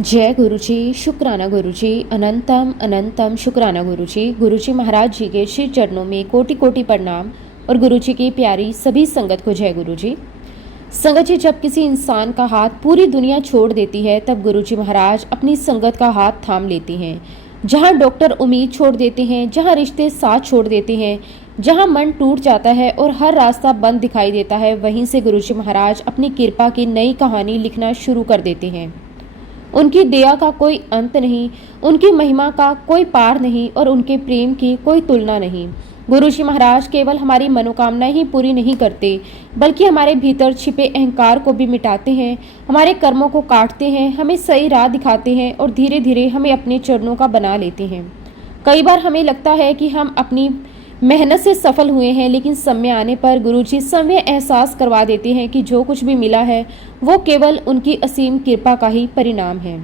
जय गुरुजी, शुक्राना गुरुजी, अनंतम अनंतम शुक्राना गुरुजी। गुरुजी महाराज जी के श्री चरणों में कोटि कोटि प्रणाम और गुरुजी की प्यारी सभी संगत को जय गुरुजी। संगत जी, जब किसी इंसान का हाथ पूरी दुनिया छोड़ देती है तब गुरुजी महाराज अपनी संगत का हाथ थाम लेती हैं। जहाँ डॉक्टर उम्मीद छोड़ देते हैं, जहाँ रिश्ते साथ छोड़ देते हैं, जहाँ मन टूट जाता है और हर रास्ता बंद दिखाई देता है, वहीं से गुरुजी महाराज अपनी कृपा की नई कहानी लिखना शुरू कर देते हैं। उनकी दया का कोई अंत नहीं, उनकी महिमा का कोई पार नहीं और उनके प्रेम की कोई तुलना नहीं। गुरुजी महाराज केवल हमारी मनोकामनाएं ही पूरी नहीं करते, बल्कि हमारे भीतर छिपे अहंकार को भी मिटाते हैं, हमारे कर्मों को काटते हैं, हमें सही राह दिखाते हैं और धीरे धीरे हमें अपने चरणों का बना लेते हैं। कई बार हमें लगता है कि हम अपनी मेहनत से सफल हुए हैं, लेकिन समय आने पर गुरुजी समय एहसास करवा देते हैं कि जो कुछ भी मिला है वो केवल उनकी असीम कृपा का ही परिणाम है।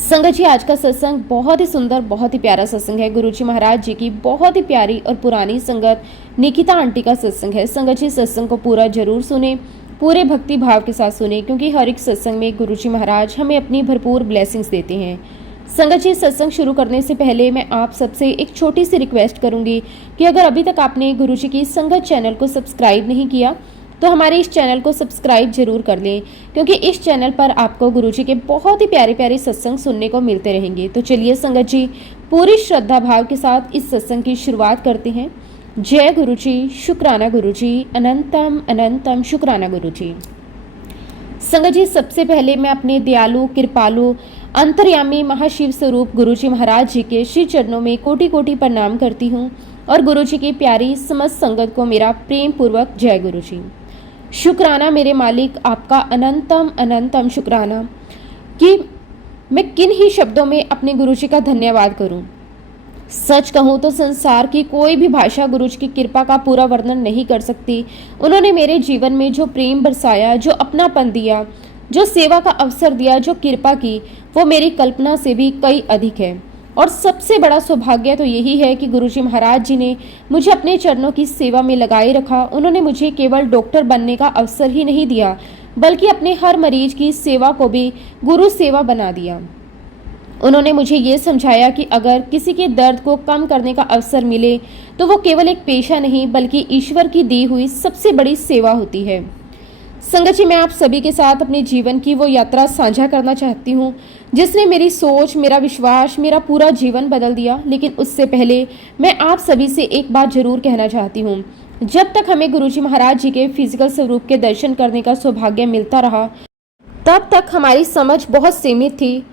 संगत जी, आज का सत्संग बहुत ही सुंदर, बहुत ही प्यारा सत्संग है। गुरुजी महाराज जी की बहुत ही प्यारी और पुरानी संगत निकिता आंटी का सत्संग है। संगत जी, सत्संग को पूरा जरूर सुने, पूरे भक्ति भाव के साथ सुने, क्योंकि हर एक सत्संग में गुरुजी महाराज हमें अपनी भरपूर ब्लेसिंग्स देते हैं। संगत जी, सत्संग शुरू करने से पहले मैं आप सबसे एक छोटी सी रिक्वेस्ट करूंगी कि अगर अभी तक आपने गुरुजी की संगत चैनल को सब्सक्राइब नहीं किया तो हमारे इस चैनल को सब्सक्राइब जरूर कर लें, क्योंकि इस चैनल पर आपको गुरुजी के बहुत ही प्यारे प्यारे सत्संग सुनने को मिलते रहेंगे। तो चलिए संगत जी, पूरी श्रद्धा भाव के साथ इस सत्संग की शुरुआत करते हैं। जय गुरुजी, शुक्राना गुरुजी, अनंतम अनंतम शुक्राना गुरुजी। संगत जी, सबसे पहले मैं अपने दयालु, कृपालु, अंतर्यामी महाशिव स्वरूप गुरुजी महाराज जी के श्री चरणों में कोटि कोटि प्रणाम करती हूँ और गुरुजी की प्यारी समस्त संगत को मेरा प्रेम पूर्वक जय गुरुजी। शुक्राना मेरे मालिक, आपका अनंतम अनंतम शुक्राना कि मैं किन ही शब्दों में अपने गुरुजी का धन्यवाद करूं। सच कहूँ तो संसार की कोई भी भाषा गुरुजी की कृपा का पूरा वर्णन नहीं कर सकती। उन्होंने मेरे जीवन में जो प्रेम बरसाया, जो अपनापन दिया, जो सेवा का अवसर दिया, जो कृपा की, वो मेरी कल्पना से भी कई अधिक है। और सबसे बड़ा सौभाग्य तो यही है कि गुरुजी महाराज जी ने मुझे अपने चरणों की सेवा में लगाए रखा। उन्होंने मुझे केवल डॉक्टर बनने का अवसर ही नहीं दिया, बल्कि अपने हर मरीज की सेवा को भी गुरु सेवा बना दिया। उन्होंने मुझे ये समझाया कि अगर किसी के दर्द को कम करने का अवसर मिले तो वो केवल एक पेशा नहीं, बल्कि ईश्वर की दी हुई सबसे बड़ी सेवा होती है। संगत जी, मैं आप सभी के साथ अपने जीवन की वो यात्रा साझा करना चाहती हूँ जिसने मेरी सोच, मेरा विश्वास, मेरा पूरा जीवन बदल दिया। लेकिन उससे पहले मैं आप सभी से एक बात जरूर कहना चाहती हूँ। जब तक हमें गुरुजी महाराज जी के फिजिकल स्वरूप के दर्शन करने का सौभाग्य मिलता रहा, तब तक हमारी समझ बहुत सीमित थी।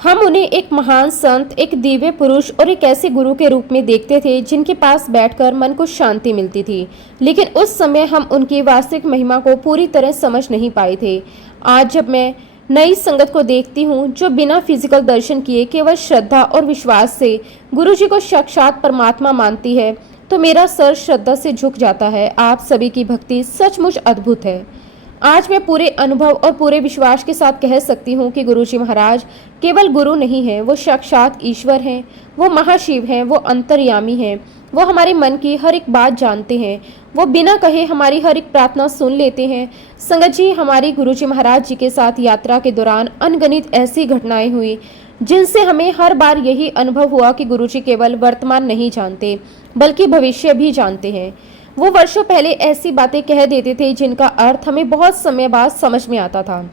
हम उन्हें एक महान संत, एक दिव्य पुरुष और एक ऐसे गुरु के रूप में देखते थे जिनके पास बैठकर मन को शांति मिलती थी। लेकिन उस समय हम उनकी वास्तविक महिमा को पूरी तरह समझ नहीं पाए थे। आज जब मैं नई संगत को देखती हूँ जो बिना फिजिकल दर्शन किए केवल श्रद्धा और विश्वास से गुरुजी को साक्षात परमात्मा मानती है, तो मेरा सर श्रद्धा से झुक जाता है। आप सभी की भक्ति सचमुच अद्भुत है। आज मैं पूरे अनुभव और पूरे विश्वास के साथ कह सकती हूँ कि गुरुजी महाराज केवल गुरु नहीं हैं, वो साक्षात ईश्वर हैं, वो महाशिव हैं, वो अंतर्यामी हैं, वो हमारे मन की हर एक बात जानते हैं, वो बिना कहे हमारी हर एक प्रार्थना सुन लेते हैं। संगत जी, हमारी गुरुजी महाराज जी के साथ यात्रा के दौरान अनगिनत ऐसी घटनाएं हुई जिनसे हमें हर बार यही अनुभव हुआ कि गुरुजी केवल वर्तमान नहीं जानते, बल्कि भविष्य भी जानते हैं। वो वर्षों पहले ऐसी बातें कह देते थे जिनका अर्थ हमें बहुत समय बाद समझ में आता था।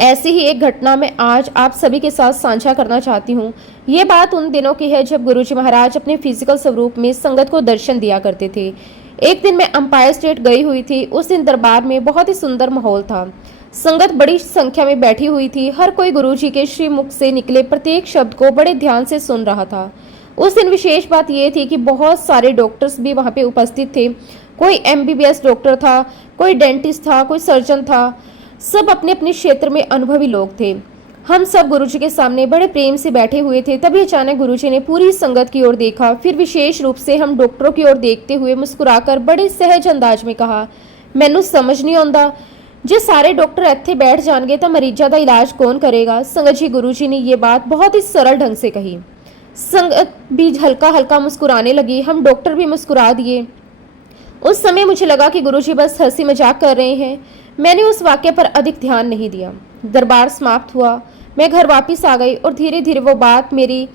ऐसी ही एक घटना मैं आज आप सभी के साथ साझा करना चाहती हूँ। ये बात उन दिनों की है जब गुरुजी महाराज अपने फिजिकल स्वरूप में संगत को दर्शन दिया करते थे। एक दिन मैं अंपायर स्टेट गई हुई थी। उस दिन दरबार में बहुत ही सुंदर माहौल था। संगत बड़ी संख्या में बैठी हुई थी। हर कोई गुरुजी के श्री मुख से निकले प्रत्येक शब्द को बड़े ध्यान से सुन रहा था। उस दिन विशेष बात यह थी कि बहुत सारे डॉक्टर्स भी वहाँ पे उपस्थित थे। कोई MBBS डॉक्टर था, कोई डेंटिस्ट था, कोई सर्जन था। सब अपने अपने क्षेत्र में अनुभवी लोग थे। हम सब गुरुजी के सामने बड़े प्रेम से बैठे हुए थे। तभी अचानक गुरुजी ने पूरी संगत की ओर देखा, फिर विशेष रूप से हम डॉक्टरों की ओर देखते हुए मुस्कुराकर बड़े सहज अंदाज में कहा, मैनू समझ नहीं आता, जे सारे डॉक्टर इत्थे बैठ जाएंगे तो मरीजों का इलाज कौन करेगा। संगत जी, गुरुजी ने ये बात बहुत ही सरल ढंग से कही। संगत भी हल्का हल्का मुस्कुराने लगी, हम डॉक्टर भी मुस्कुरा दिए। उस समय मुझे लगा कि गुरुजी बस हंसी मजाक कर रहे हैं। मैंने उस वाक्य पर अधिक ध्यान नहीं दिया। दरबार समाप्त हुआ। मैं घर वापस आ गई और धीरे धीरे वो बात मेरी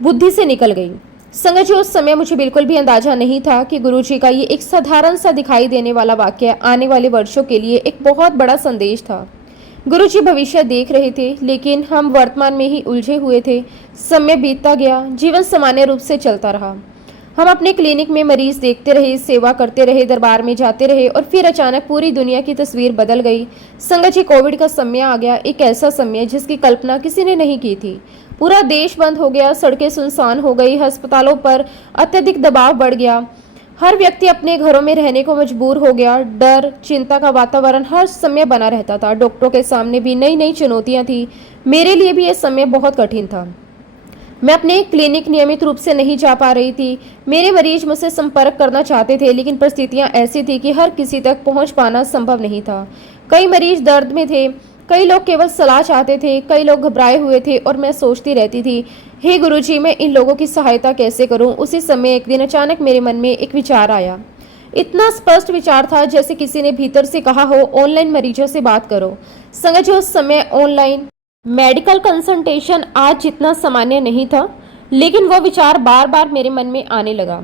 बुद्धि से निकल गई। संगत जी, उस समय मुझे बिल्कुल भी अंदाजा नहीं था कि गुरुजी का ये एक साधारण सा दिखाई देने वाला वाक्य आने वाले वर्षों के लिए एक बहुत बड़ा संदेश था। गुरुजी भविष्य देख रहे थे, लेकिन हम वर्तमान में ही उलझे हुए थे। समय बीतता गया, जीवन सामान्य रूप से चलता रहा। हम अपने क्लिनिक में मरीज देखते रहे, सेवा करते रहे, दरबार में जाते रहे और फिर अचानक पूरी दुनिया की तस्वीर बदल गई। संगत जी, कोविड का समय आ गया, एक ऐसा समय जिसकी कल्पना किसी ने नहीं की थी। पूरा देश बंद हो गया, सड़कें सुनसान हो गई, अस्पतालों पर अत्यधिक दबाव बढ़ गया, हर व्यक्ति अपने घरों में रहने को मजबूर हो गया। डर, चिंता का वातावरण हर समय बना रहता था। डॉक्टरों के सामने भी नई नई चुनौतियां थी। मेरे लिए भी यह समय बहुत कठिन था। मैं अपने क्लिनिक नियमित रूप से नहीं जा पा रही थी। मेरे मरीज मुझसे संपर्क करना चाहते थे, लेकिन परिस्थितियां ऐसी थी कि हर किसी तक पहुंच पाना संभव नहीं था। कई मरीज दर्द में थे, कई लोग केवल सलाह चाहते थे, कई लोग घबराए हुए थे और मैं सोचती रहती थी, हे गुरुजी, मैं इन लोगों की सहायता कैसे करूं। उसी समय एक दिन अचानक मेरे मन में एक विचार आया। इतना स्पष्ट विचार था जैसे किसी ने भीतर से कहा हो, ऑनलाइन मरीजों से बात करो। संगत जी, उस समय ऑनलाइन मेडिकल कंसल्टेशन आज जितना सामान्य नहीं था, लेकिन वह विचार बार बार मेरे मन में आने लगा।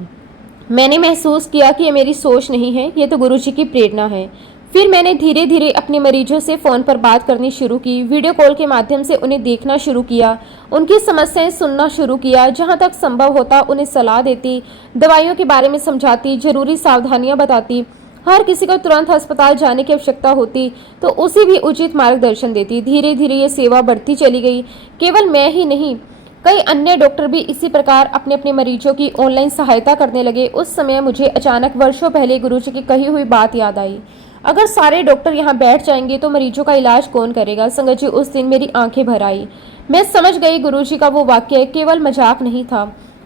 मैंने महसूस किया कि ये मेरी सोच नहीं है, ये तो गुरुजी की प्रेरणा है। फिर मैंने धीरे धीरे अपने मरीजों से फ़ोन पर बात करनी शुरू की, वीडियो कॉल के माध्यम से उन्हें देखना शुरू किया, उनकी समस्याएं सुनना शुरू किया, जहां तक संभव होता उन्हें सलाह देती, दवाइयों के बारे में समझाती, जरूरी सावधानियां बताती। हर किसी को तुरंत अस्पताल जाने की आवश्यकता होती तो उसे भी उचित मार्गदर्शन देती। धीरे धीरे ये सेवा बढ़ती चली गई। केवल मैं ही नहीं, कई अन्य डॉक्टर भी इसी प्रकार अपने अपने मरीजों की ऑनलाइन सहायता करने लगे। उस समय मुझे अचानक वर्षों पहले गुरुजी की कही हुई बात याद आई, अगर सारे डॉक्टर यहाँ बैठ जाएंगे तो मरीजों का इलाज कौन करेगा। संगत जी, उस दिन मेरी आंखें भर आई। मैं समझ गई गुरुजी का वो वाक्य केवल मजाक नहीं था।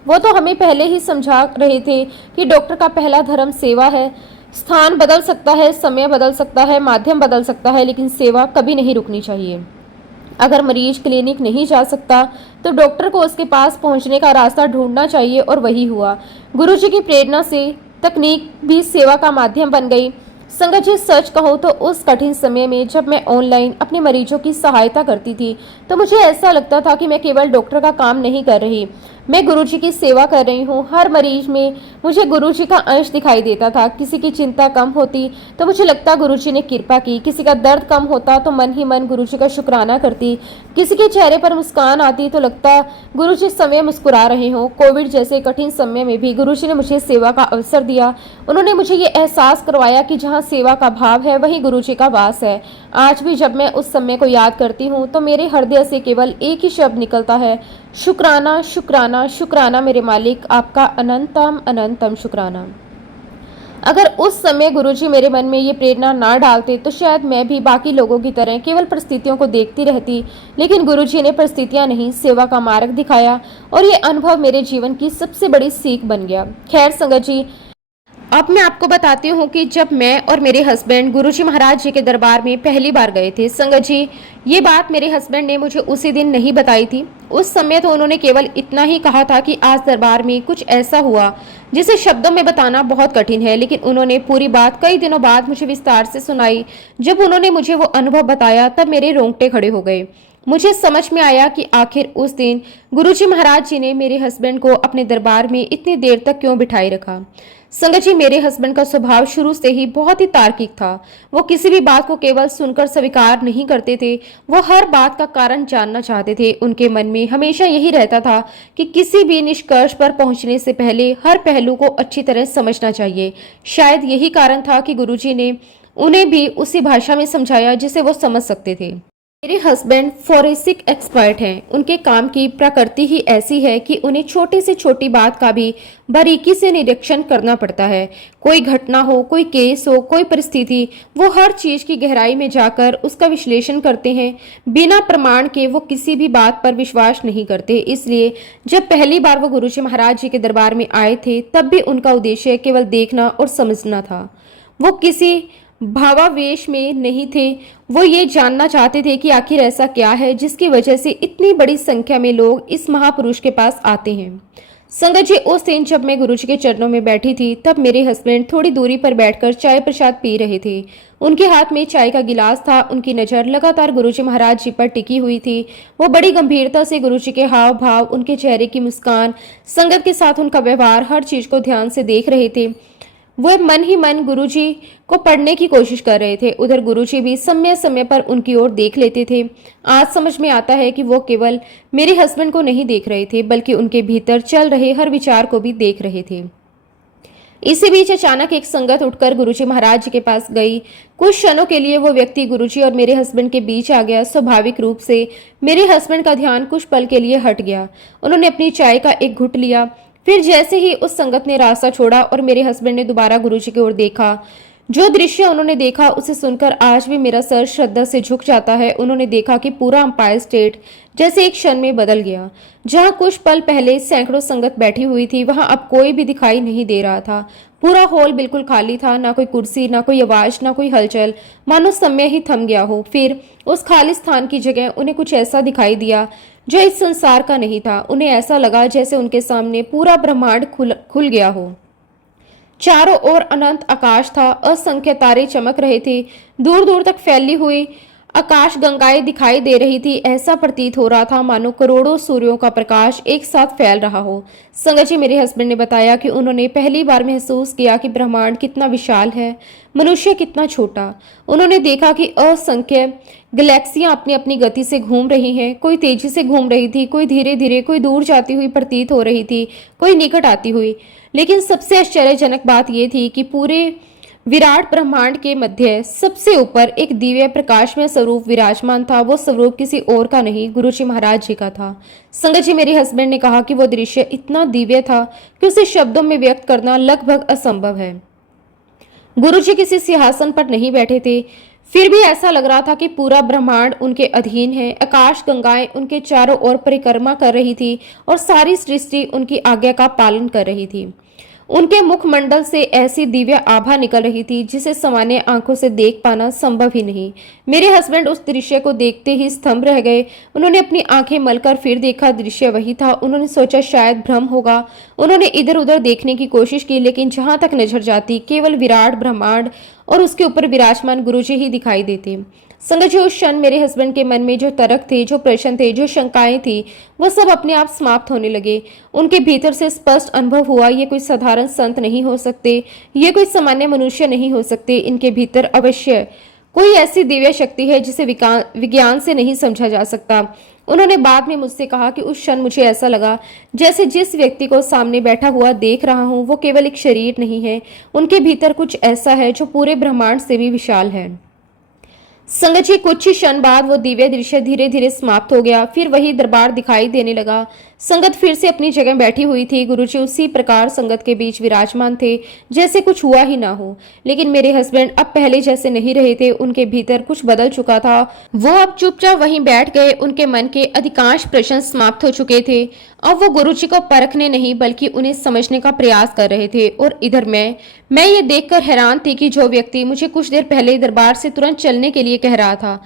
वो तो हमें पहले ही समझा रहे थे कि डॉक्टर का पहला धर्म सेवा है। स्थान बदल सकता है, समय बदल सकता है, माध्यम बदल सकता है, लेकिन सेवा कभी नहीं रुकनी चाहिए। अगर मरीज क्लिनिक नहीं जा सकता तो डॉक्टर को उसके पास पहुंचने का रास्ता ढूंढना चाहिए, और वही हुआ। गुरुजी की प्रेरणा से तकनीक भी सेवा का माध्यम बन गई। संगत जी, सच कहूँ तो उस कठिन समय में जब मैं ऑनलाइन अपने मरीजों की सहायता करती थी तो मुझे ऐसा लगता था कि मैं केवल डॉक्टर का काम नहीं कर रही, मैं गुरुजी की सेवा कर रही हूँ। हर मरीज में मुझे गुरुजी का अंश दिखाई देता था। किसी की चिंता कम होती तो मुझे लगता गुरुजी ने कृपा की, किसी का दर्द कम होता तो मन ही मन गुरुजी का शुक्राना करती, किसी के चेहरे पर मुस्कान आती तो लगता गुरुजी समय मुस्कुरा रहे हों। कोविड जैसे कठिन समय में भी गुरुजी ने मुझे सेवा का अवसर दिया। उन्होंने मुझे ये एहसास करवाया कि जहाँ सेवा का भाव है वहीं गुरुजी का वास है। आज भी जब मैं उस समय को याद करती हूँ तो मेरे हृदय से केवल एक ही शब्द निकलता है, शुक्राना, शुक्राना, शुक्राना मेरे मालिक, आपका अनंतम अनंतम शुक्राना। अगर उस समय गुरुजी मेरे मन में ये प्रेरणा ना डालते तो शायद मैं भी बाकी लोगों की तरह केवल परिस्थितियों को देखती रहती, लेकिन गुरुजी ने परिस्थितियां नहीं, सेवा का मार्ग दिखाया, और ये अनुभव मेरे जीवन की सबसे बड़ी सीख बन गया। खैर संगत जी, अब मैं आपको बताती हूँ कि जब मैं और मेरे हस्बैंड गुरुजी महाराज जी के दरबार में पहली बार गए थे। संगत जी, ये बात मेरे हस्बैंड ने मुझे उसी दिन नहीं बताई थी। उस समय तो उन्होंने केवल इतना ही कहा था कि आज दरबार में कुछ ऐसा हुआ जिसे शब्दों में बताना बहुत कठिन है, लेकिन उन्होंने पूरी बात कई दिनों बाद मुझे विस्तार से सुनाई। जब उन्होंने मुझे वो अनुभव बताया तब मेरे रोंगटे खड़े हो गए। मुझे समझ में आया कि आखिर उस दिन गुरुजी महाराज जी ने मेरे हस्बैंड को अपने दरबार में इतनी देर तक क्यों बिठाए रखा। संगत जी, मेरे हस्बैंड का स्वभाव शुरू से ही बहुत ही तार्किक था। वो किसी भी बात को केवल सुनकर स्वीकार नहीं करते थे, वो हर बात का कारण जानना चाहते थे। उनके मन में हमेशा यही रहता था कि किसी भी निष्कर्ष पर पहुंचने से पहले हर पहलू को अच्छी तरह समझना चाहिए। शायद यही कारण था कि गुरुजी ने उन्हें भी उसी भाषा में समझाया जिसे वो समझ सकते थे। मेरे हस्बैंड फॉरेंसिक एक्सपर्ट हैं। उनके काम की प्रकृति ही ऐसी है कि उन्हें छोटी से छोटी बात का भी बारीकी से निरीक्षण करना पड़ता है। कोई घटना हो, कोई केस हो, कोई परिस्थिति, वो हर चीज की गहराई में जाकर उसका विश्लेषण करते हैं। बिना प्रमाण के वो किसी भी बात पर विश्वास नहीं करते। इसलिए जब पहली बार वो गुरुजी महाराज जी के दरबार में आए थे तब भी उनका उद्देश्य केवल देखना और समझना था। वो किसी भावावेश में नहीं थे। वो ये जानना चाहते थे कि आखिर ऐसा क्या है जिसकी वजह से इतनी बड़ी संख्या में लोग इस महापुरुष के पास आते हैं। संगत जी, उस दिन जब मैं गुरुजी के चरणों में बैठी थी तब मेरे हस्बैंड थोड़ी दूरी पर बैठकर चाय प्रसाद पी रहे थे। उनके हाथ में चाय का गिलास था। उनकी नज़र लगातार गुरुजी महाराज जी पर टिकी हुई थी। वो बड़ी गंभीरता से गुरुजी के हाव भाव, उनके चेहरे की मुस्कान, संगत के साथ उनका व्यवहार, हर चीज को ध्यान से देख रहे थे। वह मन ही मन गुरुजी को पढ़ने की कोशिश कर रहे थे। उधर गुरुजी भी समय समय पर उनकी ओर देख लेते थे। आज समझ में आता है कि वो केवल मेरे हस्बैंड को नहीं देख रहे थे, बल्कि उनके भीतर चल रहे हर विचार को भी देख रहे थे। इसी बीच अचानक एक संगत उठकर गुरुजी महाराज जी के पास गई। कुछ क्षणों के लिए वो व्यक्ति गुरुजी और मेरे हस्बैंड के बीच आ गया। स्वाभाविक रूप से मेरे हस्बैंड का ध्यान कुछ पल के लिए हट गया। उन्होंने अपनी चाय का एक घुट लिया। फिर जैसे ही उस संगत ने रास्ता छोड़ा और मेरे हस्बैंड ने दोबारा गुरुजी की ओर देखा, जो दृश्य उन्होंने देखा उसे सुनकर आज भी मेरा सर श्रद्धा से झुक जाता है। उन्होंने देखा कि पूरा अंपायर स्टेट जैसे एक क्षण में बदल गया। जहां कुछ पल पहले सैकड़ों संगत बैठी हुई थी, वहां अब कोई भी दिखाई नहीं दे रहा था। पूरा हॉल बिल्कुल खाली था। ना कोई कुर्सी, ना कोई आवाज, ना कोई हलचल, मानो समय ही थम गया हो। फिर उस खाली स्थान की जगह उन्हें कुछ ऐसा दिखाई दिया जो इस संसार का नहीं था। उन्हें ऐसा लगा जैसे उनके सामने पूरा ब्रह्मांड खुल गया हो। चारों ओर अनंत आकाश था। असंख्य तारे चमक रहे थे। दूर दूर तक फैली हुई आकाश गंगाएं दिखाई दे रही थी। ऐसा प्रतीत हो रहा था मानो करोड़ों सूर्यों का प्रकाश एक साथ फैल रहा हो। संगत जी, मेरे हस्बैंड ने बताया कि उन्होंने पहली बार महसूस किया कि ब्रह्मांड कितना विशाल है, मनुष्य कितना छोटा। उन्होंने देखा कि असंख्य गैलेक्सियां अपनी अपनी गति से घूम रही हैं। कोई तेजी से घूम रही थी, कोई धीरे धीरे, कोई दूर जाती हुई प्रतीत हो रही थी, कोई निकट आती हुई। लेकिन सबसे आश्चर्यजनक बात यह थी कि पूरे विराट ब्रह्मांड के मध्य सबसे ऊपर एक दिव्य प्रकाशमय स्वरूप विराजमान था। वो स्वरूप किसी और का नहीं, गुरुजी महाराज जी का था। संगत जी, मेरे हस्बैंड ने कहा कि वो दृश्य इतना दिव्य था कि उसे शब्दों में व्यक्त करना लगभग असंभव है। गुरुजी किसी सिंहासन पर नहीं बैठे थे, फिर भी ऐसा लग रहा था कि पूरा ब्रह्मांड उनके अधीन है। आकाश गंगाएं उनके चारों ओर परिक्रमा कर रही थी और सारी सृष्टि उनकी आज्ञा का पालन कर रही थी। उनके मुखमंडल से ऐसी दिव्य आभा निकल रही थी जिसे सामान्य आंखों से देख पाना संभव ही नहीं। मेरे हस्बैंड उस दृश्य को देखते ही स्तंभ रह गए। उन्होंने अपनी आंखें मलकर फिर देखा, दृश्य वही था। उन्होंने सोचा शायद भ्रम होगा। उन्होंने इधर उधर देखने की कोशिश की, लेकिन जहां तक नजर जाती केवल विराट ब्रह्मांड और उसके ऊपर विराजमान गुरुजी ही दिखाई देते। संगत जी, उस क्षण मेरे हस्बैंड के मन में जो तर्क थे, जो प्रश्न थे, जो शंकाएं थी, वो सब अपने आप समाप्त होने लगे। उनके भीतर से स्पष्ट अनुभव हुआ, ये कोई साधारण संत नहीं हो सकते, ये कोई सामान्य मनुष्य नहीं हो सकते। इनके भीतर अवश्य कोई ऐसी दिव्य शक्ति है जिसे विज्ञान से नहीं समझा जा सकता। उन्होंने बाद में मुझसे कहा कि उस क्षण मुझे ऐसा लगा जैसे जिस व्यक्ति को सामने बैठा हुआ देख रहा हूं वो केवल एक शरीर नहीं है, उनके भीतर कुछ ऐसा है जो पूरे ब्रह्मांड से भी विशाल है। संगत जी, कुछ ही क्षण बाद वो दिव्य दृश्य धीरे धीरे समाप्त हो गया। फिर वही दरबार दिखाई देने लगा। संगत फिर से अपनी जगह बैठी हुई थी। गुरुजी उसी प्रकार संगत के बीच विराजमान थे जैसे कुछ हुआ ही ना हो। लेकिन मेरे हस्बैंड अब पहले जैसे नहीं रहे थे। उनके भीतर कुछ बदल चुका था। वो अब चुपचाप वहीं बैठ गए। उनके मन के अधिकांश प्रश्न समाप्त हो चुके थे। अब वो गुरुजी को परखने नहीं बल्कि उन्हें समझने का प्रयास कर रहे थे। और इधर मैं ये देखकर हैरान थी कि जो व्यक्ति मुझे कुछ देर पहले दरबार से तुरंत चलने के लिए कह रहा था,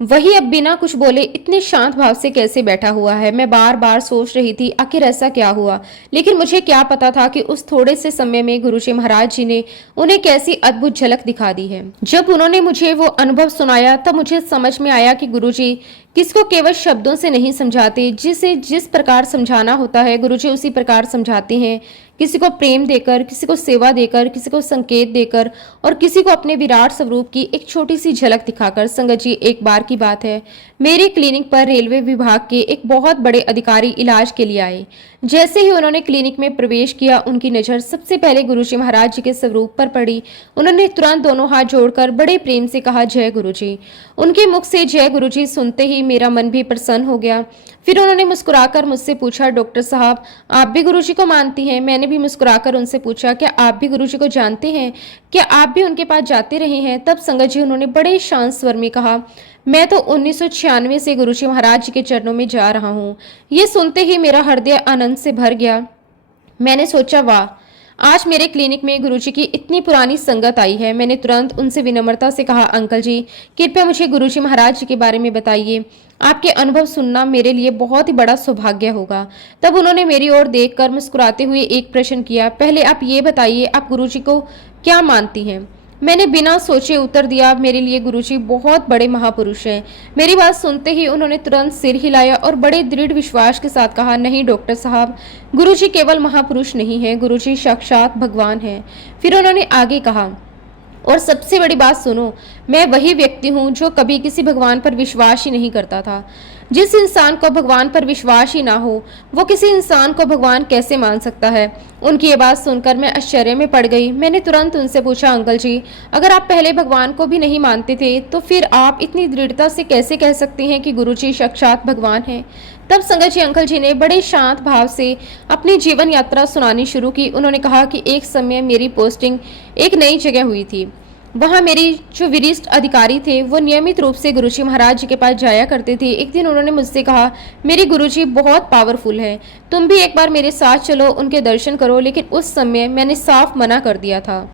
वही अब बिना कुछ बोले इतने शांत भाव से कैसे बैठा हुआ है। मैं बार बार सोच रही थी आखिर ऐसा क्या हुआ, लेकिन मुझे क्या पता था कि उस थोड़े से समय में गुरुजी महाराज जी ने उन्हें कैसी अद्भुत झलक दिखा दी है। जब उन्होंने मुझे वो अनुभव सुनाया तब मुझे समझ में आया कि गुरुजी किसको केवल शब्दों से नहीं समझाते, जिसे जिस प्रकार समझाना होता है गुरुजी उसी प्रकार समझाते हैं। किसी को प्रेम देकर, किसी को सेवा देकर, किसी को संकेत देकर और किसी को अपने विराट स्वरूप की एक छोटी सी झलक दिखाकर। संगत जी, एक बार की बात है, मेरे क्लिनिक पर रेलवे विभाग के एक बहुत बड़े अधिकारी इलाज के लिए आए। जैसे ही उन्होंने क्लिनिक में प्रवेश किया, उनकी नज़र सबसे पहले गुरुजी महाराज जी के स्वरूप पर पड़ी। उन्होंने तुरंत दोनों हाथ जोड़कर बड़े प्रेम से कहा, जय गुरुजी। उनके मुख से जय गुरुजी सुनते ही मेरा मन भी प्रसन्न हो गया। फिर उन्होंने मुस्कुराकर मुझसे पूछा, डॉक्टर साहब आप भी गुरुजी को मानती हैं? मैंने भी मुस्कुराकर उनसे पूछा, क्या आप भी गुरुजी को जानते हैं? क्या आप भी उनके पास जाते रहे हैं? तब संगत जी उन्होंने बड़े शांत स्वर में कहा, मैं तो 1996 से गुरुजी महाराज जी के चरणों में जा रहा हूँ। ये सुनते ही मेरा हृदय आनंद से भर गया। मैंने सोचा, वाह, आज मेरे क्लिनिक में गुरुजी की इतनी पुरानी संगत आई है। मैंने तुरंत उनसे विनम्रता से कहा, अंकल जी कृपया मुझे गुरुजी महाराज जी के बारे में बताइए। आपके अनुभव सुनना मेरे लिए बहुत ही बड़ा सौभाग्य होगा। तब उन्होंने मेरी ओर देखकर मुस्कुराते हुए एक प्रश्न किया, पहले आप ये बताइए आप गुरुजी को क्या मानती हैं? मैंने बिना सोचे उत्तर दिया, मेरे लिए गुरुजी बहुत बड़े महापुरुष हैं। मेरी बात सुनते ही उन्होंने तुरंत सिर हिलाया और बड़े दृढ़ विश्वास के साथ कहा, नहीं डॉक्टर साहब, गुरुजी केवल महापुरुष नहीं है, गुरुजी साक्षात भगवान है। फिर उन्होंने आगे कहा, और सबसे बड़ी बात सुनो, मैं वही व्यक्ति हूँ जो कभी किसी भगवान पर विश्वास ही नहीं करता था। जिस इंसान को भगवान पर विश्वास ही ना हो, वो किसी इंसान को भगवान कैसे मान सकता है? उनकी ये बात सुनकर मैं आश्चर्य में पड़ गई। मैंने तुरंत उनसे पूछा, अंकल जी अगर आप पहले भगवान को भी नहीं मानते थे तो फिर आप इतनी दृढ़ता से कैसे कह सकते हैं कि गुरुजी साक्षात भगवान हैं? तब संगत जी अंकल जी ने बड़े शांत भाव से अपनी जीवन यात्रा सुनानी शुरू की। उन्होंने कहा कि एक समय मेरी पोस्टिंग एक नई जगह हुई थी। वहाँ मेरी जो वरिष्ठ अधिकारी थे वो नियमित रूप से गुरुजी महाराज जी के पास जाया करते थे। एक दिन उन्होंने मुझसे कहा, मेरे गुरुजी बहुत पावरफुल है, तुम भी एक बार मेरे साथ चलो, उनके दर्शन करो। लेकिन उस समय मैंने साफ मना कर दिया था।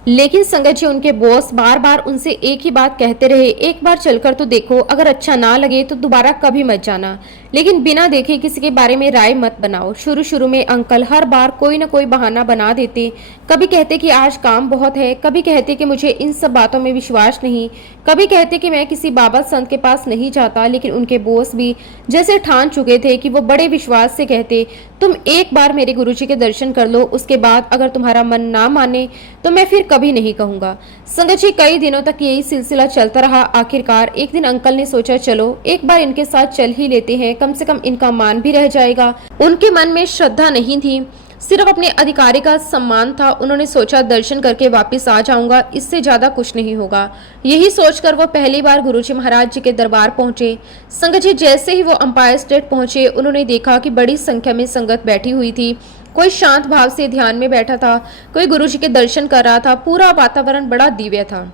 लेकिन संगत जी उनके बॉस बार बार उनसे एक ही बात कहते रहे, एक बार चलकर तो देखो, अगर अच्छा ना लगे तो दोबारा कभी मत जाना, लेकिन बिना देखे किसी के बारे में राय मत बनाओ। शुरू शुरू में अंकल हर बार कोई ना कोई बहाना बना देते। कभी कहते कि आज काम बहुत है, कभी कहते कि मुझे इन सब बातों में विश्वास नहीं, कभी कहते कि मैं किसी बाबा संत के पास नहीं जाता। लेकिन उनके बॉस भी जैसे ठान चुके थे कि वो बड़े विश्वास से कहते, तुम एक बार मेरे गुरुजी के दर्शन कर लो, उसके बाद अगर तुम्हारा मन ना माने तो मैं फिर कभी नहीं कहूंगा। संगत जी कई दिनों तक यही सिलसिला चलता रहा। आखिरकार एक दिन अंकल ने सोचा, चलो एक बार इनके साथ चल ही लेते हैं, कम से कम इनका मान भी रह जाएगा। उनके मन में श्रद्धा नहीं थी, सिर्फ अपने अधिकारी का सम्मान था। उन्होंने सोचा दर्शन करके वापस आ जाऊंगा, इससे ज्यादा कुछ नहीं होगा। यही सोचकर वो पहली बार गुरुजी महाराज जी के दरबार पहुंचे। संगत जी जैसे ही वो अंपायर स्टेट पहुंचे, उन्होंने देखा कि बड़ी संख्या में संगत बैठी हुई थी। कोई शांत भाव से ध्यान में बैठा था, कोई गुरुजी के दर्शन कर रहा था। पूरा वातावरण बड़ा दिव्य था।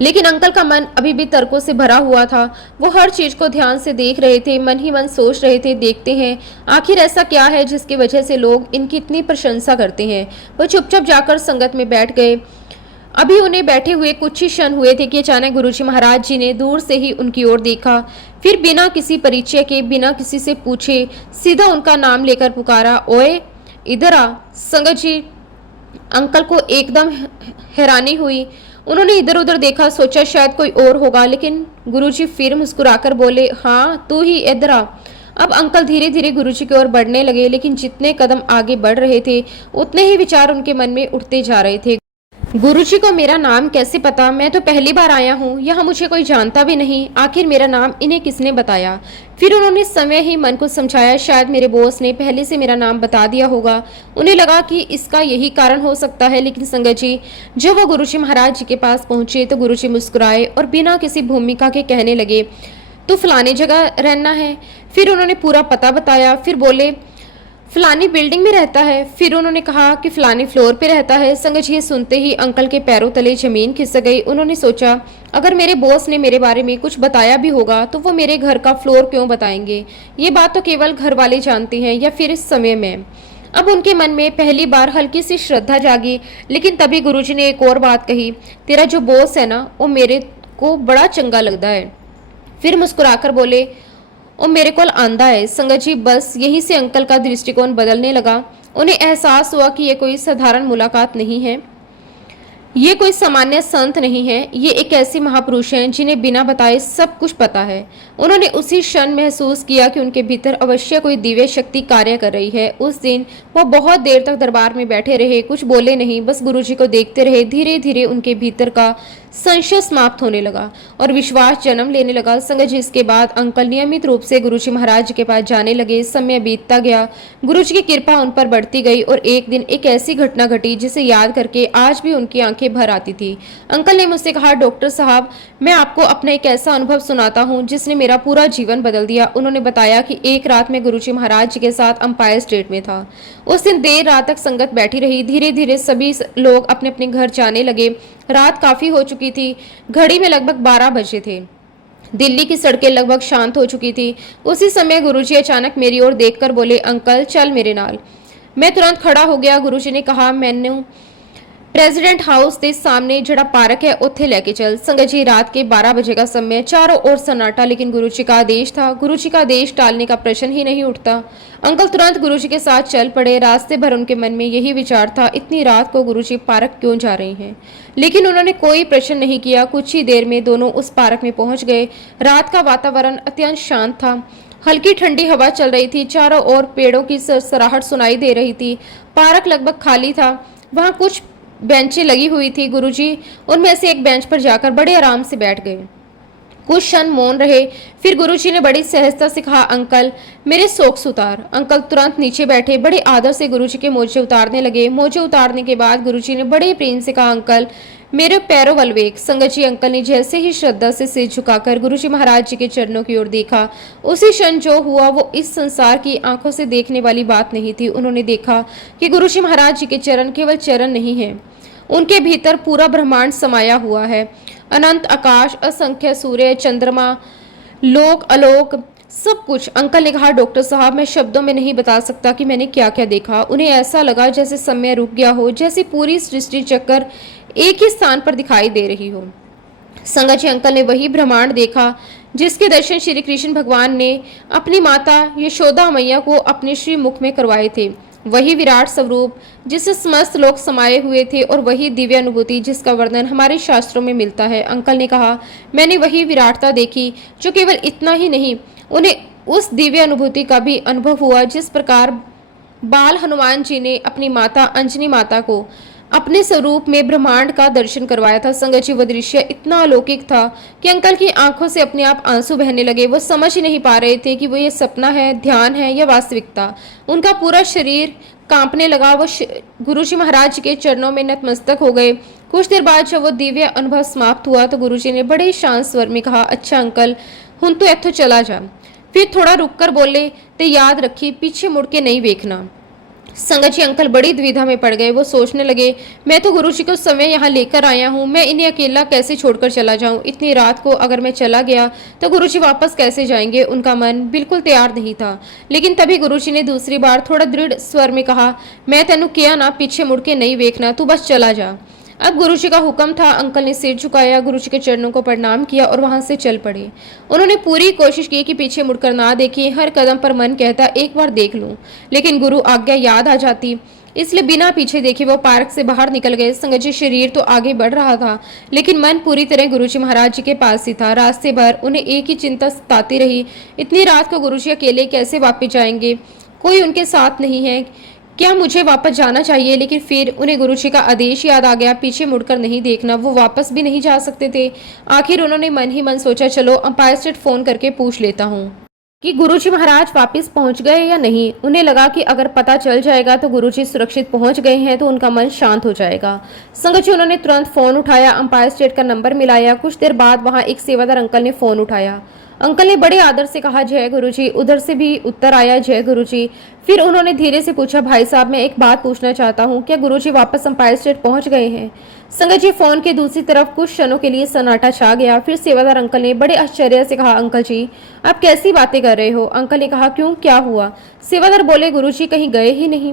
लेकिन अंकल का मन अभी भी तर्कों से भरा हुआ था। वो हर चीज को ध्यान से देख रहे थे, मन ही मन सोच रहे थे, देखते हैं आखिर ऐसा क्या है जिसकी वजह से लोग इनकी इतनी प्रशंसा करते हैं। वो चुपचाप जाकर संगत में बैठ गए। अभी उन्हें बैठे हुए कुछ ही क्षण हुए थे कि अचानक गुरुजी महाराज जी ने दूर से ही उनकी ओर देखा। फिर बिना किसी परिचय के, बिना किसी से पूछे सीधा उनका नाम लेकर पुकारा, ओए इधर आ। संगत जी अंकल को एकदम हैरानी हुई। उन्होंने इधर उधर देखा, सोचा शायद कोई और होगा, लेकिन गुरुजी फिर मुस्कुराकर बोले, हाँ तू ही, इधर आ। अब अंकल धीरे धीरे गुरुजी की ओर बढ़ने लगे, लेकिन जितने कदम आगे बढ़ रहे थे उतने ही विचार उनके मन में उठते जा रहे थे। गुरुजी को मेरा नाम कैसे पता? मैं तो पहली बार आया हूँ, यहाँ मुझे कोई जानता भी नहीं। आखिर मेरा नाम इन्हें किसने बताया? फिर उन्होंने समय ही मन को समझाया, शायद मेरे बॉस ने पहले से मेरा नाम बता दिया होगा। उन्हें लगा कि इसका यही कारण हो सकता है। लेकिन संगत जी जब वो गुरुजी महाराज जी के पास पहुंचे तो गुरुजी मुस्कुराए और बिना किसी भूमिका के कहने लगे, तो फलानी जगह रहना है। फिर उन्होंने पूरा पता बताया। फिर बोले, फलानी बिल्डिंग में रहता है। फिर उन्होंने कहा कि फलानी फ्लोर पे रहता है। संगत जी सुनते ही अंकल के पैरों तले जमीन खिसक गई। उन्होंने सोचा, अगर मेरे बॉस ने मेरे बारे में कुछ बताया भी होगा तो वो मेरे घर का फ्लोर क्यों बताएंगे? ये बात तो केवल घर वाले जानते हैं, या फिर इस समय में। अब उनके मन में पहली बार हल्की सी श्रद्धा जागी। लेकिन तभी गुरुजी ने एक और बात कही, तेरा जो बॉस है ना, वो मेरे को बड़ा चंगा लगता है। फिर मुस्कुराकर बोले, और मेरे को आंदा है। संगत जी बस यहीं से अंकल का दृष्टिकोण बदलने लगा। उन्हें एहसास हुआ कि ये कोई साधारण मुलाकात नहीं है, ये कोई सामान्य संत नहीं है, ये एक ऐसे महापुरुष हैं जिन्हें बिना बताए सब कुछ पता है। उन्होंने उसी क्षण महसूस किया कि उनके भीतर अवश्य कोई दिव्य शक्ति कार्य कर रही है। उस दिन वो बहुत देर तक दरबार में बैठे रहे, कुछ बोले नहीं, बस गुरुजी को देखते रहे। धीरे धीरे उनके भीतर का संशय समाप्त होने लगा और विश्वास जन्म लेने लगा। संगत जी इसके बाद अंकल नियमित रूप से गुरुजी महाराज के पास जाने लगे। समय बीतता गया, गुरुजी की कृपा उन पर बढ़ती गई और एक दिन एक ऐसी घटना घटी जिसे याद करके आज भी उनकी आंखें भर आती थी। अंकल ने मुझसे कहा, डॉक्टर साहब मैं आपको अपना एक ऐसा अनुभव सुनाता हूँ जिसने मेरा पूरा जीवन बदल दिया। उन्होंने बताया कि एक रात में गुरुजी महाराज जी के साथ अंपायर स्टेट में था। उस दिन देर रात तक संगत बैठी रही। धीरे धीरे सभी लोग अपने अपने घर जाने लगे। रात काफी हो चुकी थी, घड़ी में लगभग 12 बजे थे। दिल्ली की सड़कें लगभग शांत हो चुकी थी। उसी समय गुरुजी अचानक मेरी ओर देखकर बोले, अंकल चल मेरे नाल। मैं तुरंत खड़ा हो गया। गुरुजी ने कहा, मैंने प्रेसिडेंट हाउस के सामने जड़ा पार्क है उत्थे लेके चल। संगत जी, रात के 12 बजे का समय, चारों ओर सन्नाटा, लेकिन गुरुजी का आदेश था। गुरुजी का आदेश टालने का प्रश्न ही नहीं उठता। अंकल तुरंत गुरुजी के साथ चल पड़े। रास्ते भर उनके मन में यही विचार था, इतनी रात को गुरुजी पार्क क्यों जा रही हैं। लेकिन उन्होंने कोई प्रश्न नहीं किया। कुछ ही देर में दोनों उस पार्क में पहुंच गए। रात का वातावरण अत्यंत शांत था। हल्की ठंडी हवा चल रही थी। चारों ओर पेड़ों की सरसराहट सुनाई दे रही थी। पार्क लगभग खाली था। वहां कुछ बेंचें लगी हुई थी। गुरुजी उनमें से एक बेंच पर जाकर बड़े आराम से बैठ गए। कुछ क्षण मौन रहे। फिर गुरुजी ने बड़ी सहजता से कहा, अंकल मेरे सोक्स उतार। अंकल तुरंत नीचे बैठे। बड़े आदर से गुरुजी के मोजे उतारने लगे। मोजे उतारने के बाद गुरुजी ने बड़े प्रेम से कहा, अंकल मेरे पैरों वलवेक। संगत जी, अंकल ने जैसे ही श्रद्धा से सिर झुकाकर गुरुजी महाराज जी के चरणों की ओर देखा, उसी क्षण जो हुआ वो इस संसार की आंखों से देखने वाली बात नहीं थी। उन्होंने देखा कि गुरुजी महाराज जी के चरण केवल चरण नहीं है, उनके भीतर पूरा ब्रह्मांड समाया हुआ है। अनंत आकाश, असंख्य सूर्य, चंद्रमा, लोक अलोक, सब कुछ। अंकल ने कहा, डॉक्टर साहब मैं शब्दों में नहीं बता सकता कि मैंने क्या क्या देखा। उन्हें ऐसा लगा जैसे समय रुक गया हो, जैसे पूरी सृष्टि चक्कर एक ही स्थान पर दिखाई दे रही हो। संगत जी, अंकल ने वही ब्रह्मांड देखा जिसके दर्शन श्री कृष्ण भगवान ने अपनी माता यशोदा मैया को अपने श्री मुख में करवाए थे। वही विराट स्वरूप जिससे समस्त लोग समाये हुए थे, और वही दिव्य अनुभूति जिसका वर्णन हमारे शास्त्रों में मिलता है। अंकल ने कहा, मैंने वही विराटता देखी जो केवल इतना ही नहीं, उन्हें उस दिव्य अनुभूति का भी अनुभव हुआ जिस प्रकार बाल हनुमान जी ने अपनी माता अंजनी माता को अपने स्वरूप में ब्रह्मांड का दर्शन करवाया था। संगत जी, वह दृश्य इतना अलौकिक था कि अंकल की आंखों से अपने आप आंसू बहने लगे। वो समझ ही नहीं पा रहे थे कि वो ये सपना है, ध्यान है या वास्तविकता। उनका पूरा शरीर कांपने लगा। वो गुरुजी महाराज के चरणों में नतमस्तक हो गए। कुछ देर बाद जब वो दिव्य अनुभव समाप्त हुआ तो गुरुजी ने बड़े शांत स्वर में कहा, अच्छा अंकल हुन तो इत्थों चला जा। फिर थोड़ा रुककर बोले, ते याद रखी पीछे मुड़ के नहीं देखना। संगत जी, अंकल बड़ी दुविधा में पड़ गए। वो सोचने लगे, मैं तो गुरुजी को समय यहाँ लेकर आया हूँ, मैं इन्हें अकेला कैसे छोड़कर चला जाऊँ। इतनी रात को अगर मैं चला गया तो गुरुजी वापस कैसे जाएंगे। उनका मन बिल्कुल तैयार नहीं था। लेकिन तभी गुरुजी ने दूसरी बार थोड़ा दृढ़ स्वर में कहा, मैं तेनू किया ना पीछे मुड़ के नहीं देखना, तू बस चला जा। अब गुरुजी का हुक्म था। अंकल ने सिर झुकाया, गुरुजी के चरणों को प्रणाम किया और वहां से चल पड़े। उन्होंने पूरी कोशिश की कि पीछे मुड़कर ना देखें। हर कदम पर मन कहता, एक बार देख लूं, लेकिन गुरु आज्ञा याद आ जाती, इसलिए बिना पीछे देखे वो पार्क से बाहर निकल गए। संगत जी, शरीर तो आगे बढ़ रहा था, लेकिन मन पूरी तरह गुरुजी महाराज जी के पास ही था। रास्ते भर उन्हें एक ही चिंता सताती रही, इतनी रात को गुरुजी अकेले कैसे वापस जाएंगे, कोई उनके साथ नहीं है, क्या मुझे वापस जाना चाहिए। लेकिन फिर उन्हें गुरुजी का आदेश याद आ गया, पीछे मुड़कर नहीं देखना। वो वापस भी नहीं जा सकते थे। आखिर उन्होंने मन ही मन सोचा, चलो अंपायर स्टेट फोन करके पूछ लेता हूँ कि गुरुजी महाराज वापस पहुंच गए या नहीं। उन्हें लगा कि अगर पता चल जाएगा तो गुरुजी सुरक्षित पहुंच गए हैं तो उनका मन शांत हो जाएगा। संगत जी, उन्होंने तुरंत फोन उठाया, अंपायर स्टेट का नंबर मिलाया। कुछ देर बाद वहां एक सेवादार अंकल ने फोन उठाया। अंकल ने बड़े आदर से कहा, जय गुरुजी। उधर से भी उत्तर आया, जय गुरुजी। फिर उन्होंने धीरे से पूछा, भाई साहब मैं एक बात पूछना चाहता हूँ, क्या गुरुजी वापस अंपायर स्टेट पहुंच गए हैं। संगत जी, फोन के दूसरी तरफ कुछ क्षणों के लिए सन्नाटा छा गया। फिर सेवादार अंकल ने बड़े आश्चर्य से कहा, अंकल जी आप कैसी बातें कर रहे हो। अंकल ने कहा, क्यों, क्या हुआ। सेवादार बोले, गुरुजी कहीं गए ही नहीं।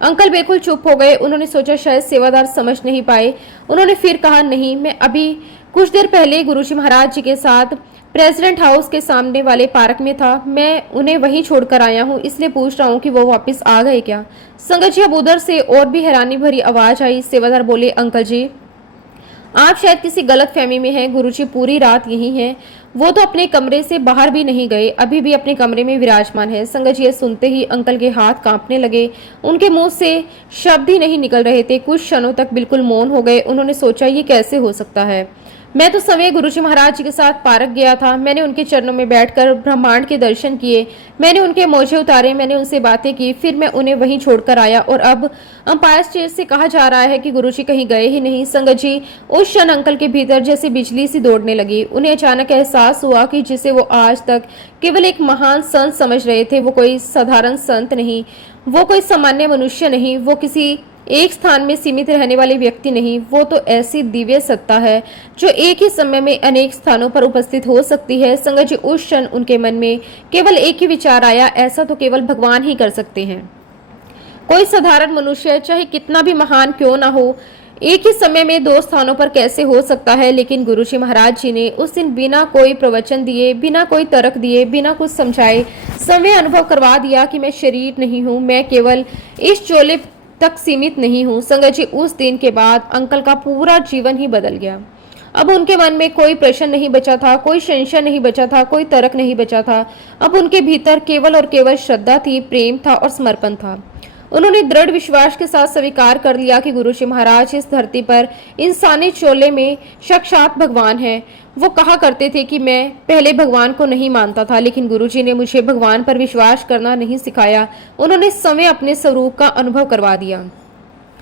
अंकल बिल्कुल चुप हो गए। उन्होंने सोचा शायद सेवादार समझ नहीं पाए। उन्होंने फिर कहा, नहीं, मैं अभी कुछ देर पहले गुरुजी महाराज जी के साथ प्रेसिडेंट हाउस के सामने वाले पार्क में था। मैं उन्हें वहीं छोड़कर आया हूँ, इसलिए पूछ रहा हूँ कि वो वापस आ गए क्या। संगत जी, अब उधर से और भी हैरानी भरी आवाज आई। सेवादार बोले, अंकल जी आप शायद किसी गलत फहमी में हैं। गुरुजी पूरी रात यही हैं। वो तो अपने कमरे से बाहर भी नहीं गए, अभी भी अपने कमरे में विराजमान है। संगत जी, सुनते ही अंकल के हाथ कांपने लगे। उनके मुंह से शब्द ही नहीं निकल रहे थे। कुछ क्षणों तक बिल्कुल मौन हो गए। उन्होंने सोचा, ये कैसे हो सकता है। मैं तो समय गुरुजी महाराज जी के साथ पार्क गया था। मैंने उनके चरणों में बैठकर ब्रह्मांड के दर्शन किए, मैंने उनके मोजे उतारे, मैंने उनसे बातें की, फिर मैं उन्हें वहीं छोड़कर आया और अब अंपायर स्टेट से कहा जा रहा है कि गुरुजी कहीं गए ही नहीं। संगत जी, उस क्षण अंकल के भीतर जैसे बिजली सी दौड़ने लगी। उन्हें अचानक एहसास हुआ कि जिसे वो आज तक केवल एक महान संत समझ रहे थे, वो कोई साधारण संत नहीं, वो कोई सामान्य मनुष्य नहीं, वो किसी एक स्थान में सीमित रहने वाले व्यक्ति नहीं, वो तो ऐसी दिव्य सत्ता है जो एक ही समय में अनेक स्थानों पर उपस्थित हो सकती है। संगत जी, उस क्षण उनके मन में केवल एक ही विचार आया, ऐसा तो केवल भगवान ही कर सकते हैं। कोई साधारण मनुष्य चाहे कितना भी महान क्यों ना हो, एक ही समय में दो स्थानों पर कैसे हो सकता है। लेकिन गुरुजी महाराज जी ने उस दिन बिना कोई प्रवचन दिए, बिना कोई तर्क दिए, बिना कुछ समझाए समय अनुभव करवा दिया कि मैं शरीर नहीं हूँ, मैं केवल इस चोले तक सीमित नहीं हूँ। संगत जी, उस दिन के बाद अंकल का पूरा जीवन ही बदल गया। अब उनके मन में कोई प्रश्न नहीं बचा था, कोई संशय नहीं बचा था, कोई तर्क नहीं बचा था। अब उनके भीतर केवल और केवल श्रद्धा थी, प्रेम था और समर्पण था। उन्होंने दृढ़ विश्वास के साथ स्वीकार कर लिया कि गुरुजी महाराज इस धरती पर इंसानी चोले में साक्षात भगवान है। वो कहा करते थे कि मैं पहले भगवान को नहीं मानता था, लेकिन गुरुजी ने मुझे भगवान पर विश्वास करना नहीं सिखाया। उन्होंने समय अपने स्वरूप का अनुभव करवा दिया।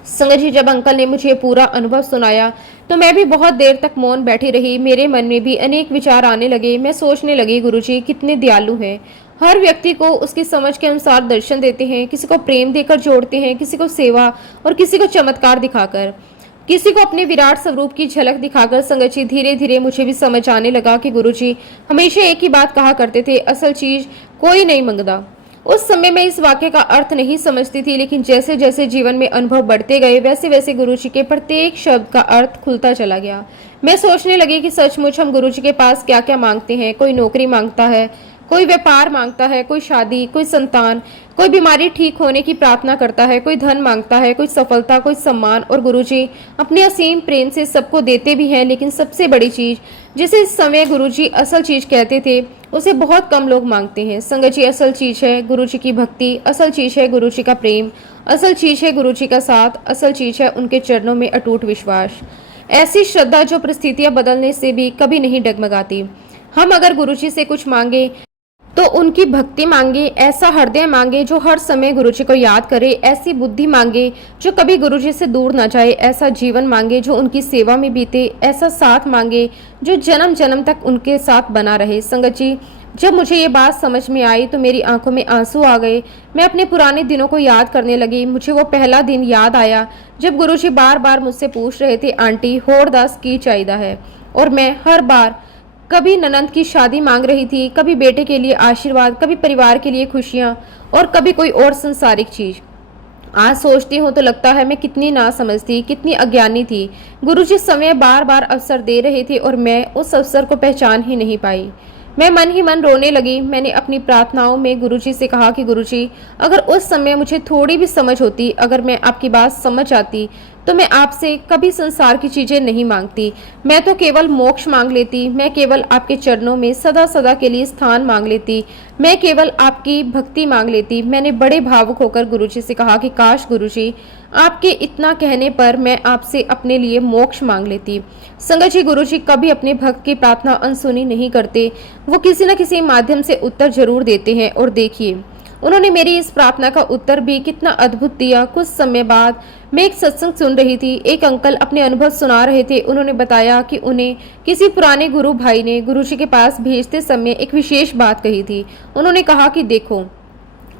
संगत जी, जब अंकल ने मुझे पूरा अनुभव सुनाया तो मैं भी बहुत देर तक मौन बैठी रही। मेरे मन में भी अनेक विचार आने लगे। मैं सोचने लगी, गुरुजी कितने दयालु हैं। हर व्यक्ति को उसकी समझ के अनुसार दर्शन देते हैं, किसी को प्रेम देकर जोड़ते हैं, किसी को सेवा और किसी को चमत्कार दिखाकर, किसी को अपने विराट स्वरूप की झलक दिखाकर। संगत जी, धीरे धीरे मुझे भी समझ आने लगा कि गुरुजी हमेशा एक ही बात कहा करते थे, असल चीज कोई नहीं मंगता। उस समय मैं इस वाक्य का अर्थ नहीं समझती थी, लेकिन जैसे जैसे जीवन में अनुभव बढ़ते गए वैसे वैसे गुरुजी के प्रत्येक शब्द का अर्थ खुलता चला गया। मैं सोचने लगी कि सचमुच हम गुरुजी के पास क्या क्या मांगते हैं। कोई नौकरी मांगता है, कोई व्यापार मांगता है, कोई शादी, कोई संतान, कोई बीमारी ठीक होने की प्रार्थना करता है, कोई धन मांगता है, कोई सफलता, कोई सम्मान। और गुरुजी अपने असीम प्रेम से सबको देते भी हैं, लेकिन सबसे बड़ी चीज जिसे इस समय गुरुजी असल चीज कहते थे उसे बहुत कम लोग मांगते हैं। संगत जी, असल चीज है गुरुजी की भक्ति, असल चीज है गुरुजी का प्रेम, असल चीज है गुरुजी का साथ, असल चीज है उनके चरणों में अटूट विश्वास। ऐसी श्रद्धा जो परिस्थितियां बदलने से भी कभी नहीं डगमगाती। हम अगर गुरुजी से कुछ मांगे तो उनकी भक्ति मांगे, ऐसा हृदय मांगे जो हर समय गुरुजी को याद करे, ऐसी बुद्धि मांगे जो कभी गुरुजी से दूर न जाए, ऐसा जीवन मांगे जो उनकी सेवा में बीते, ऐसा साथ मांगे जो जन्म जन्म तक उनके साथ बना रहे। संगत जी, जब मुझे ये बात समझ में आई तो मेरी आंखों में आंसू आ गए। मैं अपने पुराने दिनों को याद करने लगी। मुझे वो पहला दिन याद आया जब गुरुजी बार बार मुझसे पूछ रहे थे, आंटी होड़दास की चाहिदा है, और मैं हर बार कभी ननंद की शादी मांग रही थी, कभी बेटे के लिए आशीर्वाद, कभी परिवार के लिए खुशियां और कभी कोई और संसारिक चीज। आज सोचती हूँ तो लगता है मैं कितनी ना समझती, कितनी अज्ञानी थी। गुरुजी समय बार बार अवसर दे रहे थे और मैं उस अवसर को पहचान ही नहीं पाई। मैं मन ही मन रोने लगी। मैंने अपनी प्रार्थनाओं में गुरुजी से कहा कि गुरुजी, अगर उस समय मुझे थोड़ी भी समझ होती, अगर मैं आपकी बात समझ आती तो मैं आपसे कभी संसार की चीजें नहीं मांगती। मैं तो केवल मोक्ष मांग लेती, मैं केवल आपके चरणों में सदा सदा के लिए स्थान मांग लेती, मैं केवल आपकी भक्ति मांग लेती। मैंने बड़े भावुक होकर गुरुजी से कहा कि काश गुरुजी, आपके इतना कहने पर मैं आपसे अपने लिए मोक्ष मांग लेती। संगत जी, गुरुजी कभी अपने भक्त की प्रार्थना अनसुनी नहीं करते। वो किसी न किसी माध्यम से उत्तर जरूर देते हैं। और देखिए, उन्होंने मेरी इस प्रार्थना का उत्तर भी कितना अद्भुत दिया। कुछ समय बाद मैं एक सत्संग सुन रही थी। एक अंकल अपने अनुभव सुना रहे थे। उन्होंने बताया कि उन्हें किसी पुराने गुरु भाई ने गुरुजी के पास भेजते समय एक विशेष बात कही थी। उन्होंने कहा कि देखो,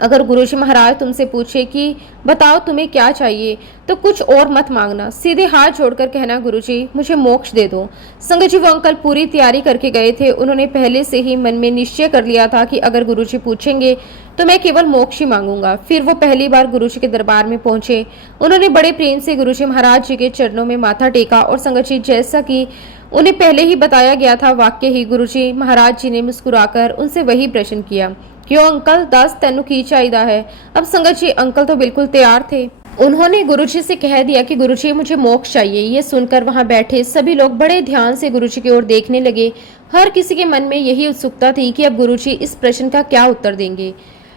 अगर गुरुजी महाराज तुमसे पूछे कि बताओ तुम्हें क्या चाहिए, तो कुछ और मत मांगना, सीधे हाथ जोड़कर कहना, गुरुजी मुझे मोक्ष दे दो। संगत जी, वो अंकल पूरी तैयारी करके गए थे। उन्होंने पहले से ही मन में निश्चय कर लिया था कि अगर गुरुजी पूछेंगे तो मैं केवल मोक्ष ही मांगूंगा। फिर वो पहली बार गुरुजी के दरबार में पहुंचे। उन्होंने बड़े प्रेम से गुरुजी महाराज जी के चरणों में माथा टेका और संगत जी, जैसा कि उन्हें पहले ही बताया गया था, वाक्य ही गुरुजी महाराज जी ने मुस्कुराकर उनसे वही प्रश्न किया, क्यों अंकल, दस तेनू की चाहिदा है। अब संगत जी, अंकल तो बिल्कुल तैयार थे। उन्होंने गुरुजी से कह दिया कि गुरुजी मुझे मोक्ष चाहिए। ये सुनकर वहां बैठे सभी लोग बड़े ध्यान से गुरुजी की ओर देखने लगे। हर किसी के मन में यही उत्सुकता थी कि अब गुरुजी इस प्रश्न का क्या उत्तर देंगे,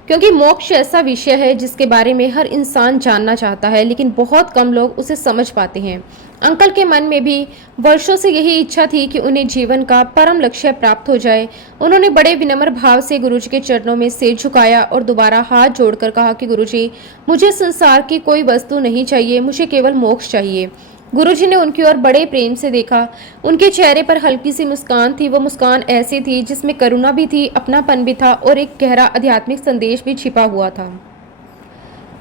क्योंकि मोक्ष ऐसा विषय है जिसके बारे में हर इंसान जानना चाहता है, लेकिन बहुत कम लोग उसे समझ पाते हैं। अंकल के मन में भी वर्षों से यही इच्छा थी कि उन्हें जीवन का परम लक्ष्य प्राप्त हो जाए। उन्होंने बड़े विनम्र भाव से गुरुजी के चरणों में सिर झुकाया और दोबारा हाथ जोड़कर कहा कि गुरुजी, मुझे संसार की कोई वस्तु नहीं चाहिए, मुझे केवल मोक्ष चाहिए। गुरुजी ने उनकी ओर बड़े प्रेम से देखा। उनके चेहरे पर हल्की सी मुस्कान थी। वो मुस्कान ऐसी थी जिसमें करुणा भी थी, अपनापन भी था और एक गहरा आध्यात्मिक संदेश भी छिपा हुआ था।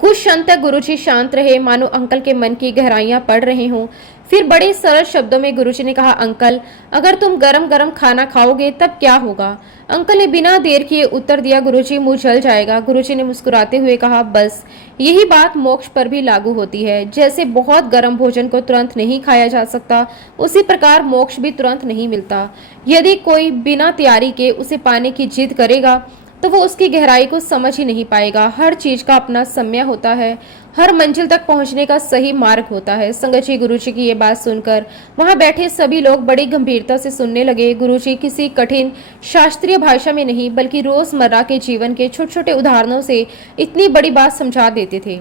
कुछ क्षण तक गुरुजी शांत रहे, मानो अंकल के मन की गहराइयां पढ़ रहे हों। फिर बड़े सरल शब्दों में गुरुजी ने कहा, अंकल अगर तुम गरम गरम खाना खाओगे तब क्या होगा? अंकल ने बिना देर किए उत्तर दिया, गुरुजी मुंह जल जाएगा। गुरुजी ने मुस्कुराते हुए कहा, बस यही बात मोक्ष पर भी लागू होती है। जैसे बहुत गर्म भोजन को तुरंत नहीं खाया जा सकता, उसी प्रकार मोक्ष भी तुरंत नहीं मिलता। यदि कोई बिना तैयारी के उसे पाने की जिद करेगा तो वो उसकी गहराई को समझ ही नहीं पाएगा। हर चीज का अपना समय होता है, हर मंजिल तक पहुंचने का सही मार्ग होता है। संगत जी, गुरुजी की ये बात सुनकर वहां बैठे सभी लोग बड़ी गंभीरता से सुनने लगे। गुरुजी किसी कठिन शास्त्रीय भाषा में नहीं बल्कि रोजमर्रा के जीवन के छोटे छोटे उदाहरणों से इतनी बड़ी बात समझा देते थे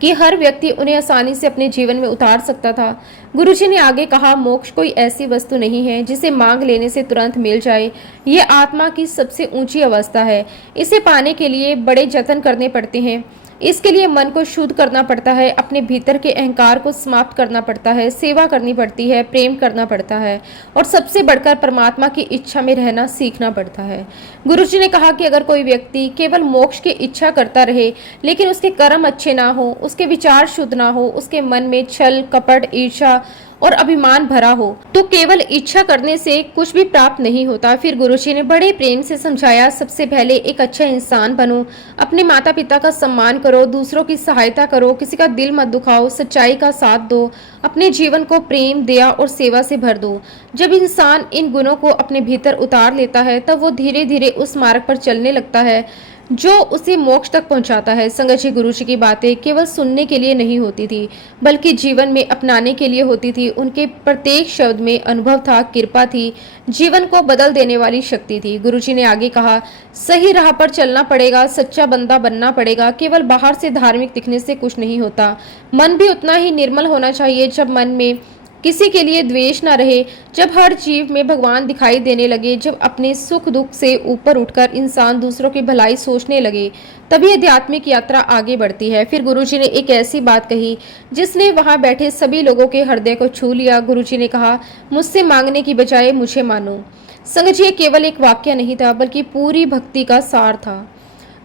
कि हर व्यक्ति उन्हें आसानी से अपने जीवन में उतार सकता था। गुरुजी ने आगे कहा, मोक्ष कोई ऐसी वस्तु नहीं है जिसे मांग लेने से तुरंत मिल जाए। ये आत्मा की सबसे ऊंची अवस्था है। इसे पाने के लिए बड़े जतन करने पड़ते हैं। इसके लिए मन को शुद्ध करना पड़ता है, अपने भीतर के अहंकार को समाप्त करना पड़ता है, सेवा करनी पड़ती है, प्रेम करना पड़ता है और सबसे बढ़कर परमात्मा की इच्छा में रहना सीखना पड़ता है। गुरुजी ने कहा कि अगर कोई व्यक्ति केवल मोक्ष की इच्छा करता रहे लेकिन उसके कर्म अच्छे ना हो, उसके विचार शुद्ध ना हो, उसके मन में छल कपट ईर्ष्या और अभिमान भरा हो, तो केवल इच्छा करने से कुछ भी प्राप्त नहीं होता। फिर गुरुजी ने बड़े प्रेम से समझाया, सबसे पहले एक अच्छा इंसान बनो, अपने माता पिता का सम्मान करो, दूसरों की सहायता करो, किसी का दिल मत दुखाओ, सच्चाई का साथ दो, अपने जीवन को प्रेम दया और सेवा से भर दो। जब इंसान इन गुणों को अपने भीतर उतार लेता है तब वो धीरे धीरे उस मार्ग पर चलने लगता है जो उसे मोक्ष तक पहुंचाता है। संगत जी, गुरुजी की बातें केवल सुनने के लिए नहीं होती थी बल्कि जीवन में अपनाने के लिए होती थी। उनके प्रत्येक शब्द में अनुभव था, कृपा थी, जीवन को बदल देने वाली शक्ति थी। गुरुजी ने आगे कहा, सही राह पर चलना पड़ेगा, सच्चा बंदा बनना पड़ेगा। केवल बाहर से धार्मिक दिखने से कुछ नहीं होता। मन भी उतना ही निर्मल होना चाहिए। जब मन में किसी के लिए द्वेष न रहे, जब हर जीव में भगवान दिखाई देने लगे, जब अपने सुख दुख से ऊपर उठकर इंसान दूसरों की भलाई सोचने लगे, तभी आध्यात्मिक यात्रा आगे बढ़ती है। फिर गुरुजी ने एक ऐसी बात कही जिसने वहां बैठे सभी लोगों के हृदय को छू लिया। गुरुजी ने कहा, मुझसे मांगने की बजाय मुझे मानो। संगत जी, ये केवल एक वाक्य नहीं था बल्कि पूरी भक्ति का सार था।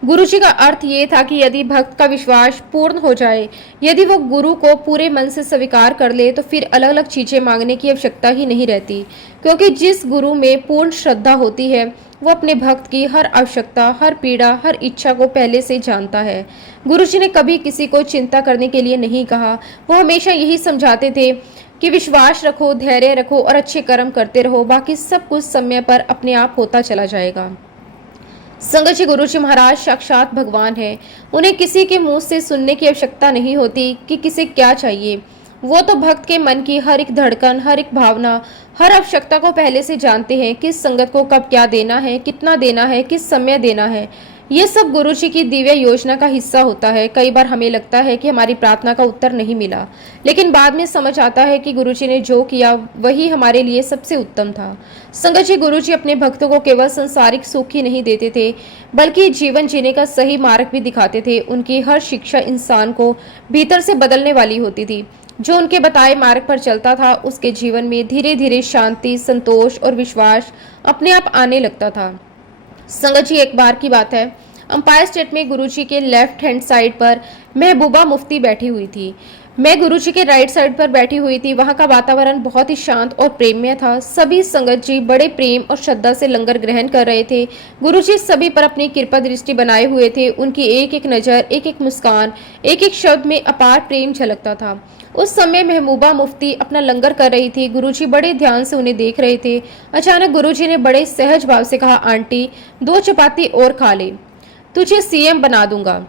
गुरुजी का अर्थ ये था कि यदि भक्त का विश्वास पूर्ण हो जाए, यदि वो गुरु को पूरे मन से स्वीकार कर ले, तो फिर अलग अलग चीजें मांगने की आवश्यकता ही नहीं रहती, क्योंकि जिस गुरु में पूर्ण श्रद्धा होती है वो अपने भक्त की हर आवश्यकता, हर पीड़ा, हर इच्छा को पहले से जानता है। गुरुजी ने कभी किसी को चिंता करने के लिए नहीं कहा। वो हमेशा यही समझाते थे कि विश्वास रखो, धैर्य रखो और अच्छे कर्म करते रहो, बाकी सब कुछ समय पर अपने आप होता चला जाएगा। संगत जी, गुरुजी महाराज साक्षात भगवान है। उन्हें किसी के मुंह से सुनने की आवश्यकता नहीं होती कि किसे क्या चाहिए। वो तो भक्त के मन की हर एक धड़कन, हर एक भावना, हर आवश्यकता को पहले से जानते हैं। किस संगत को कब क्या देना है, कितना देना है, किस समय देना है, ये सब गुरुजी की दिव्य योजना का हिस्सा होता है। कई बार हमें लगता है कि हमारी प्रार्थना का उत्तर नहीं मिला, लेकिन बाद में समझ आता है कि गुरुजी ने जो किया वही हमारे लिए सबसे उत्तम था। संगत जी, गुरुजी अपने भक्तों को केवल संसारिक सुख ही नहीं देते थे बल्कि जीवन जीने का सही मार्ग भी दिखाते थे। उनकी हर शिक्षा इंसान को भीतर से बदलने वाली होती थी। जो उनके बताए मार्ग पर चलता था उसके जीवन में धीरे धीरे शांति, संतोष और विश्वास अपने आप आने लगता था। संगत जी, एक बार की बात है, अंपायर स्टेट में गुरुजी के लेफ्ट हैंड साइड पर महबूबा मुफ्ती बैठी हुई थी। मैं गुरुजी के राइट साइड पर बैठी हुई थी। वहां का वातावरण बहुत ही शांत और प्रेममय था। सभी संगत जी बड़े प्रेम और श्रद्धा से लंगर ग्रहण कर रहे थे। गुरुजी सभी पर अपनी कृपा दृष्टि बनाए हुए थे। उनकी एक एक नजर, एक एक मुस्कान, एक एक शब्द में अपार प्रेम झलकता था। उस समय महबूबा मुफ्ती अपना लंगर कर रही थी। गुरुजी बड़े ध्यान से उन्हें देख रहे थे। अचानक गुरुजी ने बड़े सहज भाव से कहा, आंटी 2 चपाती और खा ले, तुझे सीएम बना दूंगा।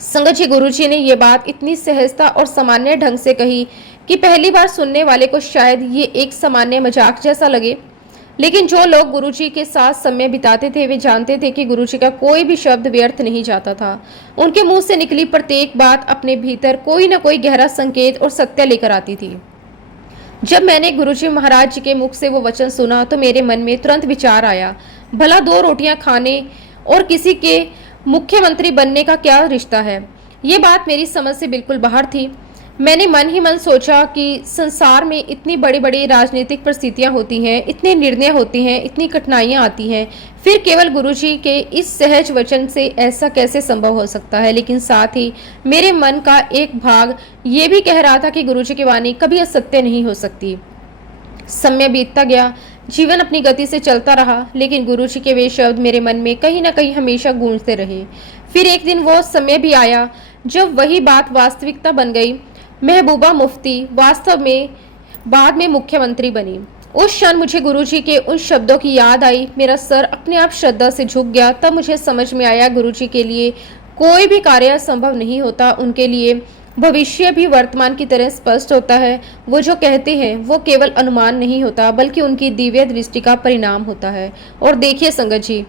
संगत जी, गुरुजी ने ये बात इतनी सहजता और सामान्य ढंग से कही कि पहली बार सुनने वाले को शायद ये एक सामान्य मजाक जैसा लगे, लेकिन जो लोग गुरुजी के साथ समय बिताते थे वे जानते थे कि गुरुजी का कोई भी शब्द व्यर्थ नहीं जाता था। उनके मुंह से निकली प्रत्येक बात अपने भीतर कोई न कोई गहरा संकेत और सत्य लेकर आती थी। जब मैंने गुरुजी महाराज जी के मुख से वो वचन सुना तो मेरे मन में तुरंत विचार आया, भला 2 रोटियां खाने और किसी के मुख्यमंत्री बनने का क्या रिश्ता है। ये बात मेरी समझ से बिल्कुल बाहर थी। मैंने मन ही मन सोचा कि संसार में इतनी बड़ी बड़ी राजनीतिक परिस्थितियां होती हैं, इतने निर्णय होते हैं, इतनी कठिनाइयां आती हैं, फिर केवल गुरुजी के इस सहज वचन से ऐसा कैसे संभव हो सकता है। लेकिन साथ ही मेरे मन का एक भाग ये भी कह रहा था कि गुरुजी की वाणी कभी असत्य नहीं हो सकती। समय बीतता गया, जीवन अपनी गति से चलता रहा, लेकिन गुरुजी के वे शब्द मेरे मन में कहीं ना कहीं हमेशा गूंजते रहे। फिर एक दिन वो समय भी आया जब वही बात वास्तविकता बन गई। महबूबा मुफ्ती वास्तव में बाद में मुख्यमंत्री बनी। उस क्षण मुझे गुरुजी के उन शब्दों की याद आई। मेरा सर अपने आप श्रद्धा से झुक गया। तब मुझे समझ में आया गुरुजी के लिए कोई भी कार्य संभव नहीं होता। उनके लिए भविष्य भी वर्तमान की तरह स्पष्ट होता है। वो जो कहते हैं वो केवल अनुमान नहीं होता, बल्कि उनकी दिव्य दृष्टि का परिणाम होता है। और देखिए संगत जी,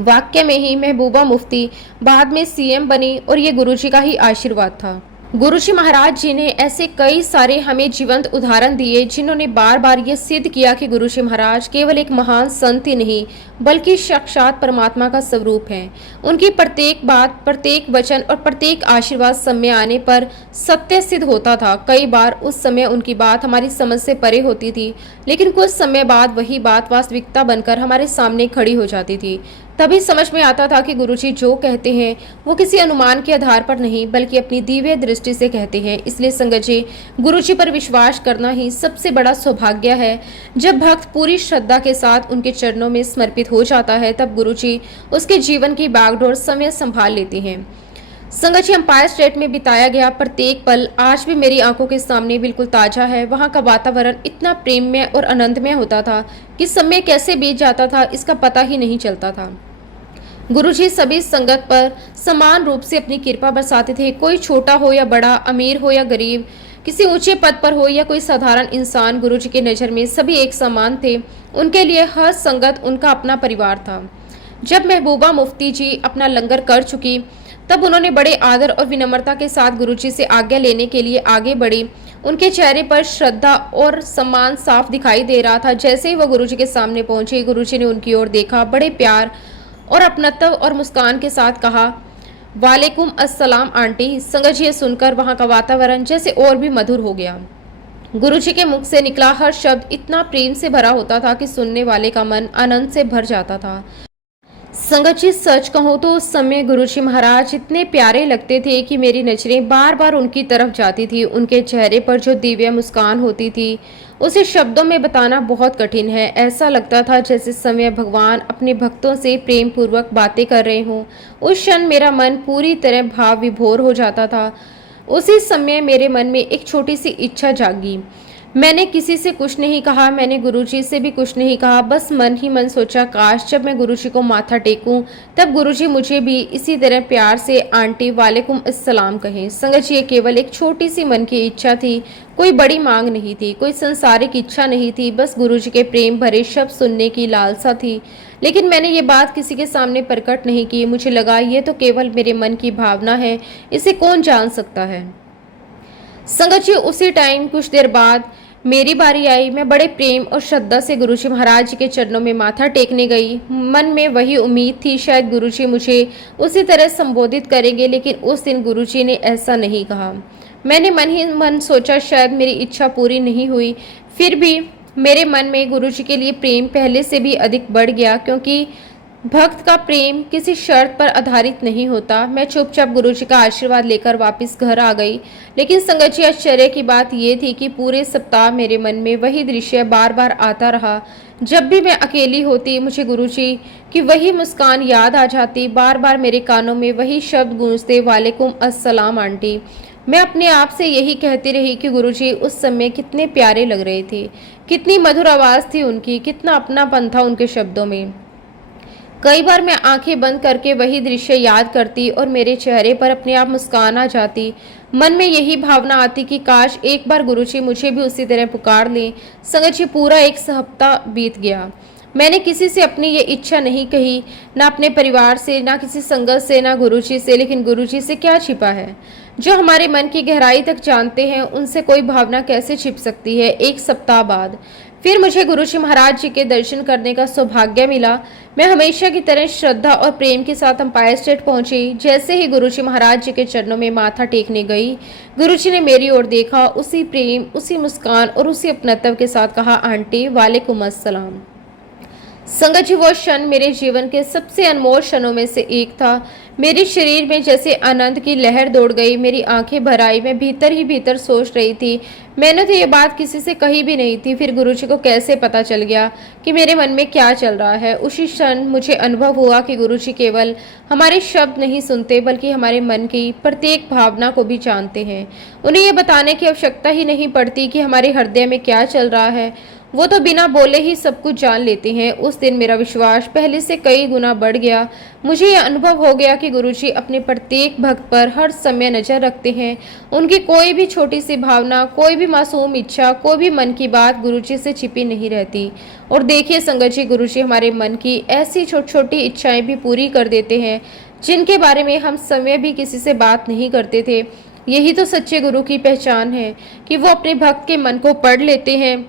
वाक्य में ही महबूबा मुफ्ती बाद में सीएम बनी और ये गुरुजी का ही आशीर्वाद था। गुरुजी महाराज जी ने ऐसे कई सारे हमें जीवंत उदाहरण दिए जिन्होंने बार बार ये सिद्ध किया कि गुरुजी महाराज केवल एक महान संत ही नहीं बल्कि साक्षात परमात्मा का स्वरूप हैं। उनकी प्रत्येक बात, प्रत्येक वचन और प्रत्येक आशीर्वाद समय आने पर सत्य सिद्ध होता था। कई बार उस समय उनकी बात हमारी समझ से परे होती थी, लेकिन कुछ समय बाद वही बात वास्तविकता बनकर हमारे सामने खड़ी हो जाती थी। तभी समझ में आता था कि गुरुजी जो कहते हैं वो किसी अनुमान के आधार पर नहीं बल्कि अपनी दिव्य दृष्टि से कहते हैं। इसलिए संगत जी, गुरुजी पर विश्वास करना ही सबसे बड़ा सौभाग्य है। जब भक्त पूरी श्रद्धा के साथ उनके चरणों में समर्पित हो जाता है, तब गुरुजी उसके जीवन की बागडोर समय संभाल लेते हैं। संगत जी, एम्पायर स्टेट में बिताया गया प्रत्येक पल आज भी मेरी आंखों के सामने बिल्कुल ताजा है। वहाँ का वातावरण इतना प्रेममय और आनंदमय होता था कि समय कैसे बीत जाता था इसका पता ही नहीं चलता था। गुरुजी सभी संगत पर समान रूप से अपनी कृपा बरसाते थे। कोई छोटा हो या बड़ा, अमीर हो या गरीब, किसी ऊंचे पद पर हो या कोई साधारण इंसान, गुरुजी की नज़र में सभी एक समान थे। उनके लिए हर संगत उनका अपना परिवार था। जब महबूबा मुफ्ती जी अपना लंगर कर चुकी, तब उन्होंने बड़े आदर और विनम्रता के साथ गुरुजी से आज्ञा लेने के लिए आगे बढ़ी। उनके चेहरे पर श्रद्धा और सम्मान साफ दिखाई दे रहा था। जैसे ही वह गुरुजी के सामने पहुंचे, गुरुजी ने उनकी ओर देखा, बड़े प्यार और अपनत्व और मुस्कान के साथ कहा, वालेकुम अस्सलाम आंटी। संगत जी, ये सुनकर वहाँ का वातावरण जैसे और भी मधुर हो गया। गुरुजी के मुख से निकला हर शब्द इतना प्रेम से भरा होता था कि सुनने वाले का मन आनंद से भर जाता था। संगत जी, सच कहूँ तो उस समय गुरुजी महाराज इतने प्यारे लगते थे कि मेरी नजरें बार बार उनकी तरफ जाती थी। उनके चेहरे पर जो दिव्य मुस्कान होती थी उसे शब्दों में बताना बहुत कठिन है। ऐसा लगता था जैसे समय भगवान अपने भक्तों से प्रेम पूर्वक बातें कर रहे हों। उस क्षण मेरा मन पूरी तरह भाव विभोर हो जाता था। उसी समय मेरे मन में एक छोटी सी इच्छा जागी। मैंने किसी से कुछ नहीं कहा, मैंने गुरुजी से भी कुछ नहीं कहा, बस मन ही मन सोचा, काश जब मैं गुरुजी को माथा टेकूं तब गुरुजी मुझे भी इसी तरह प्यार से आंटी वालेकुम अस्सलाम कहें। संगत जी, ये केवल एक छोटी सी मन की इच्छा थी, कोई बड़ी मांग नहीं थी, कोई संसारिक इच्छा नहीं थी, बस गुरुजी के प्रेम भरे शब्द सुनने की लालसा थी। लेकिन मैंने ये बात किसी के सामने प्रकट नहीं की। मुझे लगा ये तो केवल मेरे मन की भावना है, इसे कौन जान सकता है। संगत जी, उसी टाइम कुछ देर बाद मेरी बारी आई। मैं बड़े प्रेम और श्रद्धा से गुरुजी महाराज जी के चरणों में माथा टेकने गई। मन में वही उम्मीद थी शायद गुरुजी मुझे उसी तरह संबोधित करेंगे, लेकिन उस दिन गुरुजी ने ऐसा नहीं कहा। मैंने मन ही मन सोचा शायद मेरी इच्छा पूरी नहीं हुई। फिर भी मेरे मन में गुरुजी के लिए प्रेम पहले से भी अधिक बढ़ गया, क्योंकि भक्त का प्रेम किसी शर्त पर आधारित नहीं होता। मैं चुपचाप गुरुजी का आशीर्वाद लेकर वापस घर आ गई। लेकिन संगत जी, आश्चर्य की बात यह थी कि पूरे सप्ताह मेरे मन में वही दृश्य बार बार आता रहा। जब भी मैं अकेली होती, मुझे गुरुजी की वही मुस्कान याद आ जाती। बार बार मेरे कानों में वही शब्द गूंजते, वालेकुम अस्सलाम आंटी। मैं अपने आप से यही कहती रही कि गुरुजी उस समय कितने प्यारे लग रहे थे, कितनी मधुर आवाज़ थी उनकी, कितना अपनापन था उनके शब्दों में। कई बार मैं आंखें बंद करके वही दृश्य याद करती और मेरे चेहरे पर अपने आप मुस्कान आ जाती। मन में यही भावना आती कि काश एक बार गुरुजी मुझे भी उसी तरह पुकार लें। संगत जी, पूरा एक हफ्ता बीत गया। मैंने किसी से अपनी ये इच्छा नहीं कही, ना अपने परिवार से, ना किसी संगत से, ना गुरुजी से। लेकिन गुरुजी से क्या छिपा है? जो हमारे मन की गहराई तक जानते हैं, उनसे कोई भावना कैसे छिप सकती है? एक सप्ताह बाद फिर मुझे गुरुजी महाराज जी के दर्शन करने का सौभाग्य मिला। मैं हमेशा की तरह श्रद्धा और प्रेम के साथ अंपायर स्टेट पहुंची। जैसे ही गुरुजी महाराज जी के चरणों में माथा टेकने गई, गुरुजी ने मेरी ओर देखा, उसी प्रेम, उसी मुस्कान और उसी अपनत्व के साथ कहा, आंटी वालेकुम अस्सलाम। संगत जी, वो क्षण मेरे जीवन के सबसे अनमोल क्षणों में से एक था। मेरे शरीर में जैसे आनंद की लहर दौड़ गई, मेरी आंखें भर आई। मैं भीतर ही भीतर सोच रही थी। मैंने तो ये बात किसी से कही भी नहीं थी। फिर गुरुजी को कैसे पता चल गया कि मेरे मन में क्या चल रहा है। उसी क्षण मुझे अनुभव हुआ कि गुरुजी केवल हमारे शब्द नहीं सुनते, बल्कि हमारे मन की प्रत्येक भावना को भी जानते हैं। उन्हें ये बताने की आवश्यकता ही नहीं पड़ती कि हमारे हृदय में क्या चल रहा है। वो तो बिना बोले ही सब कुछ जान लेते हैं। उस दिन मेरा विश्वास पहले से कई गुना बढ़ गया। मुझे यह अनुभव हो गया कि गुरुजी अपने प्रत्येक भक्त पर हर समय नजर रखते हैं। उनकी कोई भी छोटी सी भावना, कोई भी मासूम इच्छा, कोई भी मन की बात गुरुजी से छिपी नहीं रहती। और देखिए संगत जी, गुरुजी हमारे मन की ऐसी छोटी छोटी इच्छाएं भी पूरी कर देते हैं, जिनके बारे में हम समय भी किसी से बात नहीं करते थे। यही तो सच्चे गुरु की पहचान है कि वो अपने भक्त के मन को पढ़ लेते हैं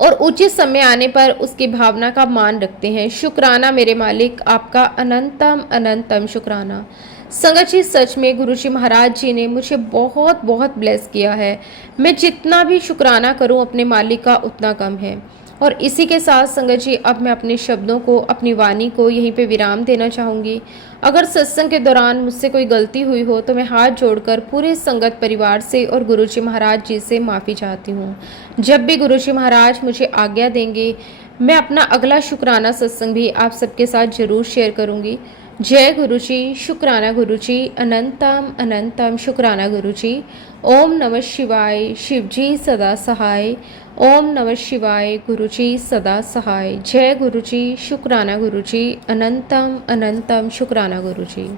और उचित समय आने पर उसकी भावना का मान रखते हैं। शुक्राना मेरे मालिक, आपका अनंतम अनंतम शुक्राना। संगत जी, सच में गुरुजी महाराज जी ने मुझे बहुत बहुत ब्लेस किया है। मैं जितना भी शुक्राना करूं अपने मालिक का उतना कम है। और इसी के साथ संगत जी, अब मैं अपने शब्दों को, अपनी वाणी को यहीं पे विराम देना चाहूँगी। अगर सत्संग के दौरान मुझसे कोई गलती हुई हो तो मैं हाथ जोड़कर पूरे संगत परिवार से और गुरुजी महाराज जी से माफ़ी चाहती हूँ। जब भी गुरुजी महाराज मुझे आज्ञा देंगे, मैं अपना अगला शुक्राना सत्संग भी आप सबके साथ जरूर शेयर करूँगी। जय गुरुजी, शुक्राना गुरुजी, अनंतम अनंतम शुक्राना गुरुजी। ओम नमः शिवाय, शिवजी सदा सहाय। ओम नमः शिवाय, गुरुजी सदा सहाय। जय गुरुजी, शुक्राना गुरुजी, अनंतम अनंतम शुक्राना गुरुजी।